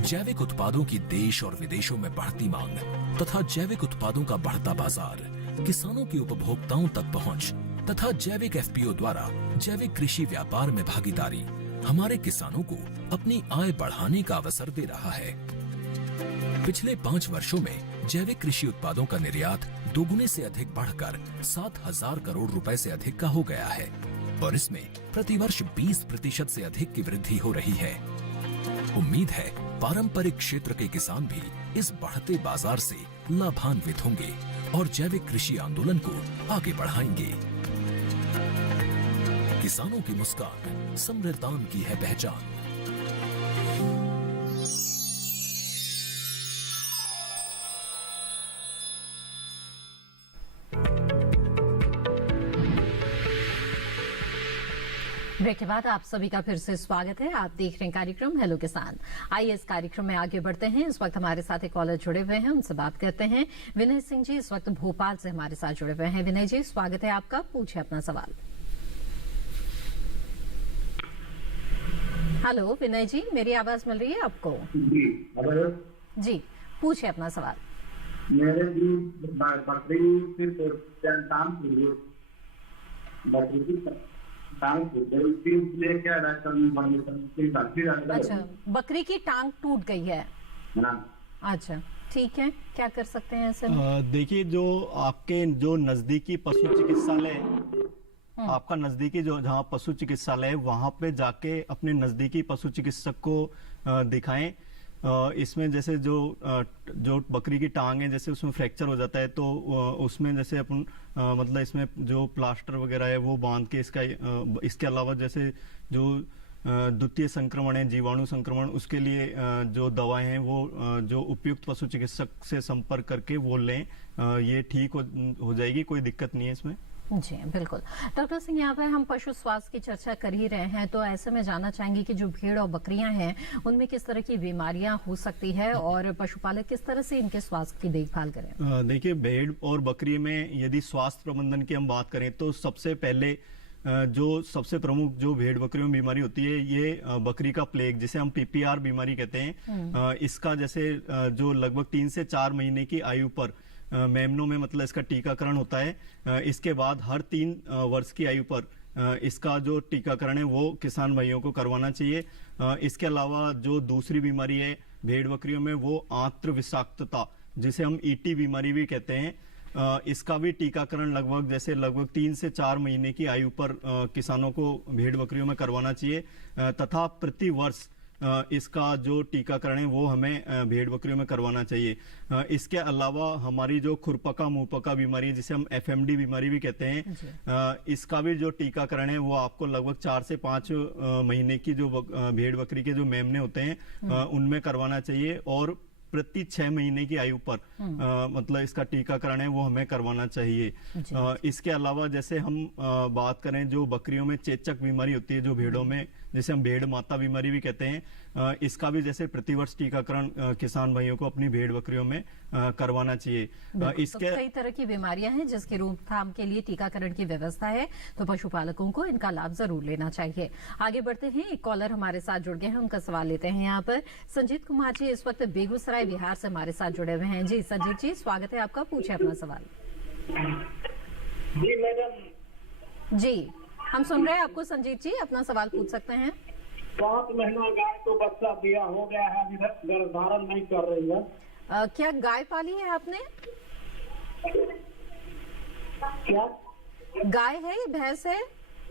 जैविक उत्पादों की देश और विदेशों में बढ़ती मांग तथा जैविक उत्पादों का बढ़ता बाजार, किसानों की उपभोक्ताओं तक पहुंच तथा जैविक एफपीओ द्वारा जैविक कृषि व्यापार में भागीदारी हमारे किसानों को अपनी आय बढ़ाने का अवसर दे रहा है। पिछले 5 वर्षों में जैविक कृषि उत्पादों का निर्यात दोगुने से अधिक बढ़कर 7,000 करोड़ रुपए से अधिक का हो गया है और इसमें प्रतिवर्ष 20% से अधिक की वृद्धि हो रही है। उम्मीद है पारंपरिक क्षेत्र के किसान भी इस बढ़ते बाजार से लाभान्वित होंगे और जैविक कृषि आंदोलन को आगे बढ़ाएंगे। किसानों की मुस्कान समृद्धान की है पहचान। ब्रेक के बाद आप सभी का फिर से स्वागत है। आप देख रहे हैं कार्यक्रम हेलो किसान। आइए इस कार्यक्रम में आगे बढ़ते हैं। इस वक्त हमारे साथ एक कॉलर जुड़े हुए हैं, उनसे बात करते हैं। विनय सिंह जी इस वक्त भोपाल से हमारे साथ जुड़े हुए हैं। विनय जी स्वागत है आपका, पूछे अपना सवाल। हेलो विनय जी, मेरी आवाज मिल रही है आपको? जी पूछे अपना सवाल। मेरे अच्छा, बकरी की टांग टूट गई है। अच्छा ठीक है, क्या कर सकते हैं ऐसे? देखिए, जो आपके जो नजदीकी पशु चिकित्सालय, आपका नजदीकी जो जहाँ पशु चिकित्सालय है वहां पे जाके अपने नजदीकी पशु चिकित्सक को दिखाएं। इसमें जैसे जो बकरी की टांग है, जैसे उसमें फ्रैक्चर हो जाता है तो उसमें जैसे अपन मतलब इसमें जो प्लास्टर वगैरह है वो बांध के इसके अलावा जैसे जो द्वितीय संक्रमण है, जीवाणु संक्रमण, उसके लिए जो दवाएं हैं वो जो उपयुक्त पशु चिकित्सक से संपर्क करके वो लें। ये ठीक हो जाएगी, कोई दिक्कत नहीं है इसमें। जी बिल्कुल। डॉक्टर सिंह, यहाँ पर हम पशु स्वास्थ्य की चर्चा कर ही रहे हैं, तो ऐसे में जानना चाहेंगे कि जो भेड़ और बकरियां हैं उनमें किस तरह की बीमारियां हो सकती है और पशुपालक किस तरह से इनके स्वास्थ्य की देखभाल करें? देखिए, भेड़ और बकरी में यदि स्वास्थ्य प्रबंधन की हम बात करें तो सबसे पहले जो सबसे प्रमुख जो भेड़ बकरियों में बीमारी होती है ये बकरी का प्लेग, जिसे हम पीपीआर बीमारी कहते हैं। इसका जैसे जो लगभग 3 से 4 महीने की आयु पर मेमनों में मतलब इसका टीकाकरण होता है। इसके बाद हर 3 वर्ष की आयु पर इसका जो टीकाकरण है वो किसान भाइयों को करवाना चाहिए। इसके अलावा जो दूसरी बीमारी है भेड़ बकरियों में वो आंत्र विषाक्तता, जिसे हम ईटी बीमारी भी कहते हैं, इसका भी टीकाकरण लगभग 3 से 4 महीने की आयु पर किसानों को भेड़ बकरियों में करवाना चाहिए तथा प्रति वर्ष इसका जो टीकाकरण है वो हमें भेड़ बकरियों में करवाना चाहिए। इसके अलावा हमारी जो खुरपका मुंहपका बीमारी, जिसे हम एफएमडी बीमारी भी कहते हैं, इसका भी जो टीकाकरण है वो आपको लगभग 4 से 5 महीने की जो भेड़ बकरी के जो मेमने होते हैं उनमें करवाना चाहिए। और प्रति 6 महीने की आयु पर मतलब इसका टीकाकरण है वो हमें करवाना चाहिए। इसके अलावा जैसे हम बात करें जो बकरियों में चेचक बीमारी होती है, जो भेड़ों में जैसे हम भेड़ माता बीमारी भी कहते हैं, इसका भी जैसे प्रतिवर्ष टीकाकरण किसान भाइयों को अपनी भेड़ बकरियों में करवाना चाहिए। इसके कई तरह की बीमारियां हैं जिसकी रोकथाम के लिए टीकाकरण की व्यवस्था है, तो पशुपालकों को इनका लाभ जरूर लेना चाहिए। आगे बढ़ते हैं, एक कॉलर हमारे साथ जुड़ गए हैं, उनका सवाल लेते हैं। यहाँ पर संजीत कुमार जी इस वक्त बेगूसराय बिहार से हमारे साथ जुड़े हुए हैं। जी संजीत जी, स्वागत है आपका, पूछे अपना सवाल। जी मैडम। जी हम सुन रहे हैं आपको संजीत जी, अपना सवाल पूछ सकते हैं। 7 महीना गाय को बच्चा दिया हो गया है, अभी तक गर्भधारण नहीं कर रही है। क्या गाय पाली है आपने? क्या गाय है या भैंस है?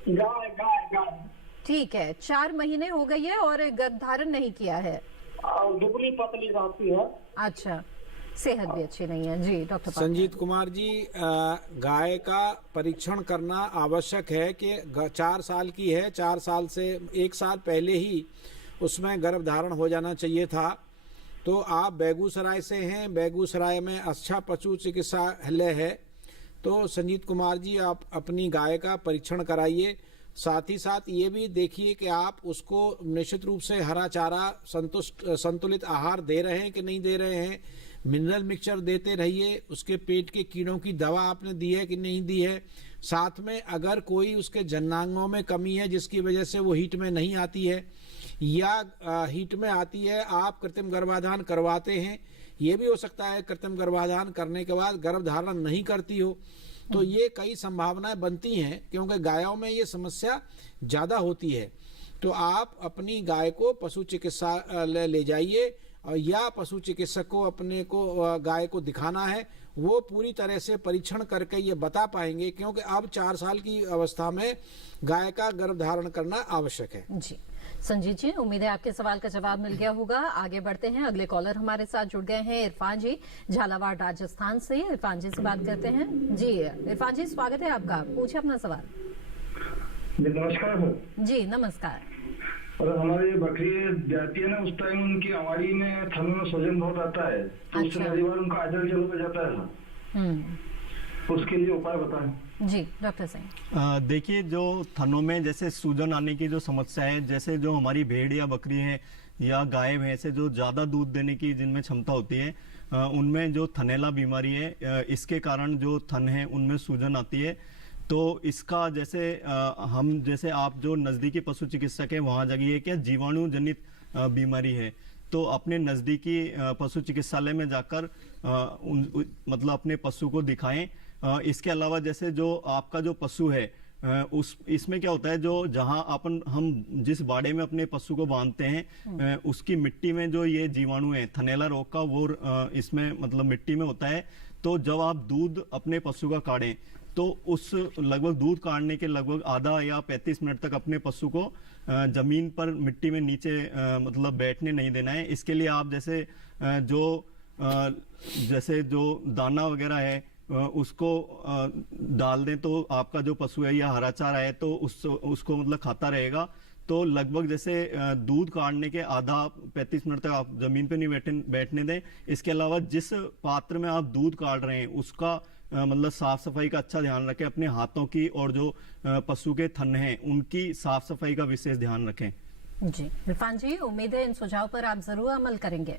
गाय गाय गाय। ठीक है, 4 महीने हो गई है और गर्भधारण नहीं किया है और दुबली पतली रहती है। अच्छा, सेहत भी अच्छी नहीं है। जी डॉक्टर संजीत कुमार जी, गाय का परीक्षण करना आवश्यक है कि 4 साल की है, 4 साल से 1 साल पहले ही उसमें गर्भधारण हो जाना चाहिए था। तो आप बेगूसराय से हैं, बेगूसराय में अच्छा पशु चिकित्सालय है, तो संजीत कुमार जी आप अपनी गाय का परीक्षण कराइए। साथ ही साथ ये भी देखिए कि आप उसको निश्चित रूप से हरा चारा संतुलित आहार दे रहे हैं कि नहीं दे रहे हैं, मिनरल मिक्सचर देते रहिए, उसके पेट के कीड़ों की दवा आपने दी है कि नहीं दी है। साथ में अगर कोई उसके जननांगों में कमी है जिसकी वजह से वो हीट में नहीं आती है या हीट में आती है, आप कृत्रिम गर्भाधान करवाते हैं, ये भी हो सकता है कृत्रिम गर्भाधान करने के बाद गर्भधारण नहीं करती हो, तो ये कई संभावनाएं बनती हैं क्योंकि गायों में ये समस्या ज़्यादा होती है। तो आप अपनी गाय को पशु चिकित्सालय ले जाइए या पशु चिकित्सक को अपने को गाय को दिखाना है, वो पूरी तरह से परीक्षण करके ये बता पाएंगे, क्योंकि अब 4 साल की अवस्था में गाय का गर्भधारण करना आवश्यक है। जी संजीत जी, उम्मीद है आपके सवाल का जवाब मिल गया होगा। आगे बढ़ते हैं, अगले कॉलर हमारे साथ जुड़ गए हैं इरफान जी झालावाड़ राजस्थान से। इरफान जी से बात करते हैं। जी इरफान जी, स्वागत है आपका, पूछे अपना सवाल। नमस्कार। जी नमस्कार। और हमारी बकरी जाती है ना, उस टाइम उनकी अवाड़ी में थन में सूजन बहुत आता है, तो उससे कई बार उनका आजल जल हो जाता है, उसके लिए उपाय बताएं। जी डॉक्टर सिंह। देखिए, जो थनों में जैसे सूजन आने की जो समस्या है, जैसे जो हमारी भेड़ या बकरी है या गाय भैंस है जो ज्यादा दूध देने की जिनमें क्षमता होती है, उनमें जो थनैला बीमारी है, इसके कारण जो थन है उनमें सूजन आती है। तो इसका जैसे हम जैसे आप जो नजदीकी पशु चिकित्सक है वहां जाइए, क्या जीवाणु जनित बीमारी है, तो अपने नजदीकी पशु चिकित्सालय में जाकर मतलब अपने पशु को दिखाएं। इसके अलावा जैसे जो आपका जो पशु है इसमें क्या होता है, जो जहां हम जिस बाड़े में अपने पशु को बांधते हैं उसकी मिट्टी में जो ये जीवाणु है थनैला रोग का, वो इसमें मतलब मिट्टी में होता है। तो जब आप दूध अपने पशु का काढ़ें तो उस लगभग दूध काढ़ने के लगभग आधा या 35 मिनट तक अपने पशु को जमीन पर मिट्टी में नीचे मतलब बैठने नहीं देना है। इसके लिए आप जैसे जो दाना वगैरह है उसको डाल दें, तो आपका जो पशु है या हरा चारा है तो उसको मतलब खाता रहेगा। तो लगभग जैसे दूध काढ़ने के आधा 35 मिनट तक आप जमीन पे नहीं बैठने दें। इसके अलावा जिस पात्र में आप दूध काढ़ रहे हैं उसका मतलब साफ सफाई का अच्छा ध्यान रखें, अपने हाथों की, और जो पशु के थन हैं उनकी साफ सफाई का विशेष ध्यान रखें। जी इरफान जी, उम्मीद है इन सुझाव पर आप जरूर अमल करेंगे।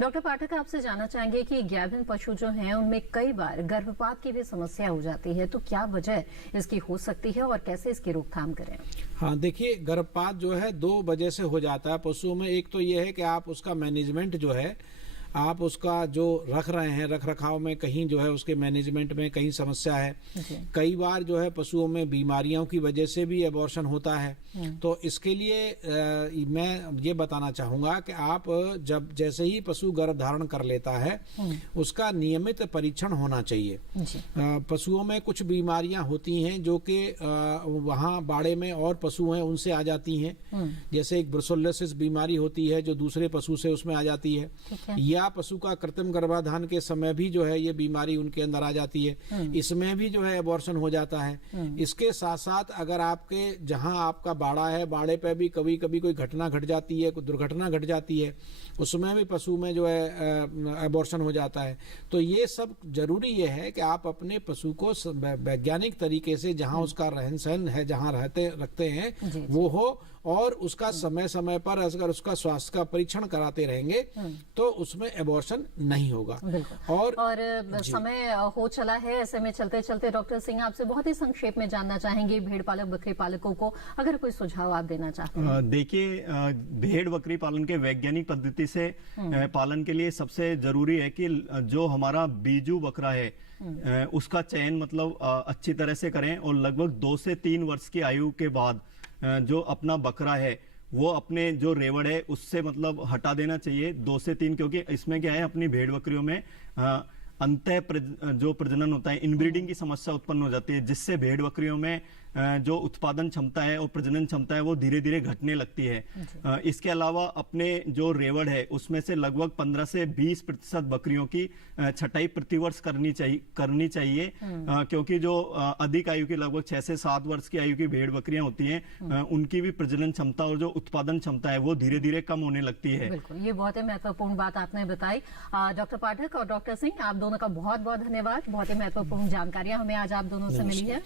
डॉक्टर पाठक, आपसे जानना चाहेंगे कि गाभिन पशु जो हैं उनमें कई बार गर्भपात की भी समस्या हो जाती है, तो क्या वजह इसकी हो सकती है और कैसे इसकी रोकथाम करें? हाँ देखिए, गर्भपात जो है 2 वजह से हो जाता है पशुओं में। एक तो ये है कि आप उसका मैनेजमेंट जो है, आप उसका जो रख रहे हैं रख रखाव में कहीं जो है उसके मैनेजमेंट में कहीं समस्या है। कई बार जो है पशुओं में बीमारियों की वजह से भी एबॉर्शन होता है। तो इसके लिए मैं ये बताना चाहूँगा कि आप जब जैसे ही पशु गर्भधारण कर लेता है उसका नियमित परीक्षण होना चाहिए। पशुओं में कुछ बीमारियां होती हैं जो कि वहाँ बाड़े में और पशु हैं उनसे आ जाती हैं, जैसे एक ब्रुसेलोसिस बीमारी होती है जो दूसरे पशु से उसमें आ जाती है, या या पशु का कृत्रिम गर्भाधान के समय भी जो है ये बीमारी उनके अंदर आ जाती है, इसमें भी जो है एबॉर्शन हो जाता है। इसके साथ साथ अगर आपके जहां आपका बाड़ा है, बाड़े पे भी कभी कभी कोई घटना घट जाती है, कोई दुर्घटना घट जाती है, उसमें भी पशु में जो है एबॉर्शन हो जाता है। तो ये सब जरूरी ये है कि आप अपने पशु को वैज्ञानिक तरीके से जहां उसका रहन सहन है, जहां रखते हैं वो हो, और उसका समय समय पर अगर उसका स्वास्थ्य का परीक्षण कराते रहेंगे तो उसमें एबॉर्शन नहीं होगा। और समय हो चला है, ऐसे में चलते चलते डॉक्टर सिंह आपसे बहुत ही संक्षेप में जानना चाहेंगे, भेड़ पालक बकरी पालकों को अगर कोई सुझाव आप देना चाहते हैं। देखिए, भेड़ बकरी पालन के वैज्ञानिक पद्धति से पालन के लिए सबसे जरूरी है कि जो हमारा बीजू बकरा है उसका चयन मतलब अच्छी तरह से करें, और लगभग 2 से 3 वर्ष की आयु के बाद जो अपना बकरा है वो अपने जो रेवड़ है उससे मतलब हटा देना चाहिए 2 से 3, क्योंकि इसमें क्या है, अपनी भेड़ बकरियों में जो प्रजनन होता है, इनब्रीडिंग की समस्या उत्पन्न हो जाती है, जिससे भेड़ बकरियों में जो उत्पादन क्षमता है और प्रजनन क्षमता है वो धीरे धीरे घटने लगती है। इसके अलावा अपने जो रेवड़ है उसमें से लगभग 15 से 20% बकरियों की छटाई प्रतिवर्ष करनी चाहिए, क्योंकि जो अधिक आयु की लगभग 6 से 7 वर्ष की आयु की भेड़ बकरियां होती हैं उनकी भी प्रजनन क्षमता और जो उत्पादन क्षमता है वो धीरे धीरे कम होने लगती है। बिल्कुल, ये बहुत ही महत्वपूर्ण बात आपने बताई। डॉक्टर पाठक और डॉक्टर सिंह, आप दोनों का बहुत बहुत धन्यवाद। बहुत ही महत्वपूर्ण जानकारियां हमें आज आप दोनों से मिली है।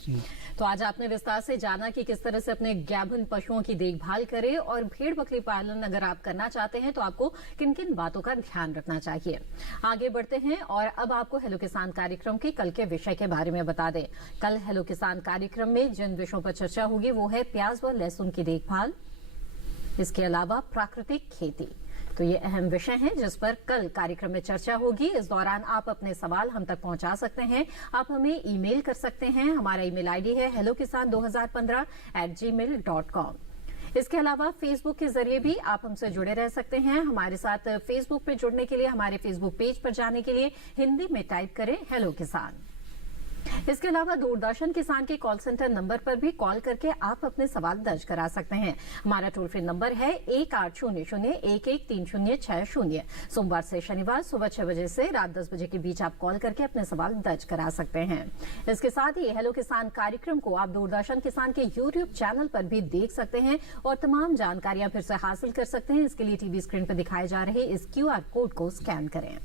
तो आज आपने विस्तार से जाना कि किस तरह से अपने गाभिन पशुओं की देखभाल करें, और भेड़ बकरी पालन अगर आप करना चाहते हैं तो आपको किन किन बातों का ध्यान रखना चाहिए। आगे बढ़ते हैं और अब आपको हेलो किसान कार्यक्रम के कल के विषय के बारे में बता दें। कल हेलो किसान कार्यक्रम में जिन विषयों पर चर्चा होगी वो है प्याज व लहसुन की देखभाल, इसके अलावा प्राकृतिक खेती। तो ये अहम विषय हैं जिस पर कल कार्यक्रम में चर्चा होगी। इस दौरान आप अपने सवाल हम तक पहुंचा सकते हैं। आप हमें ईमेल कर सकते हैं। हमारा ईमेल आईडी है hellokisan2015@gmail.com। इसके अलावा फेसबुक के जरिए भी आप हमसे जुड़े रह सकते हैं। हमारे साथ फेसबुक पे जुड़ने के लिए हमारे फेसबुक पेज पर जाने के लिए हिंदी में टाइप करें हेलो किसान। इसके अलावा दूरदर्शन किसान के कॉल सेंटर नंबर पर भी कॉल करके आप अपने सवाल दर्ज करा सकते हैं। हमारा टोल फ्री नंबर है 1800-113060। सोमवार से शनिवार सुबह 6 बजे से रात 10 बजे के बीच आप कॉल करके अपने सवाल दर्ज करा सकते हैं। इसके साथ ही हेलो किसान कार्यक्रम को आप दूरदर्शन किसान के यूट्यूब चैनल पर भी देख सकते हैं और तमाम जानकारियां फिर से हासिल कर सकते हैं। इसके लिए टीवी स्क्रीन पर दिखाए जा रहे इस QR कोड को स्कैन करें।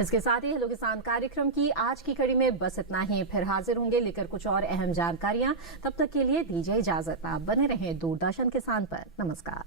इसके साथ ही हेलो किसान कार्यक्रम की आज की कड़ी में बस इतना ही। फिर हाजिर होंगे लेकर कुछ और अहम जानकारियां। तब तक के लिए दीजिए इजाजत। आप बने रहें दूरदर्शन किसान पर। नमस्कार।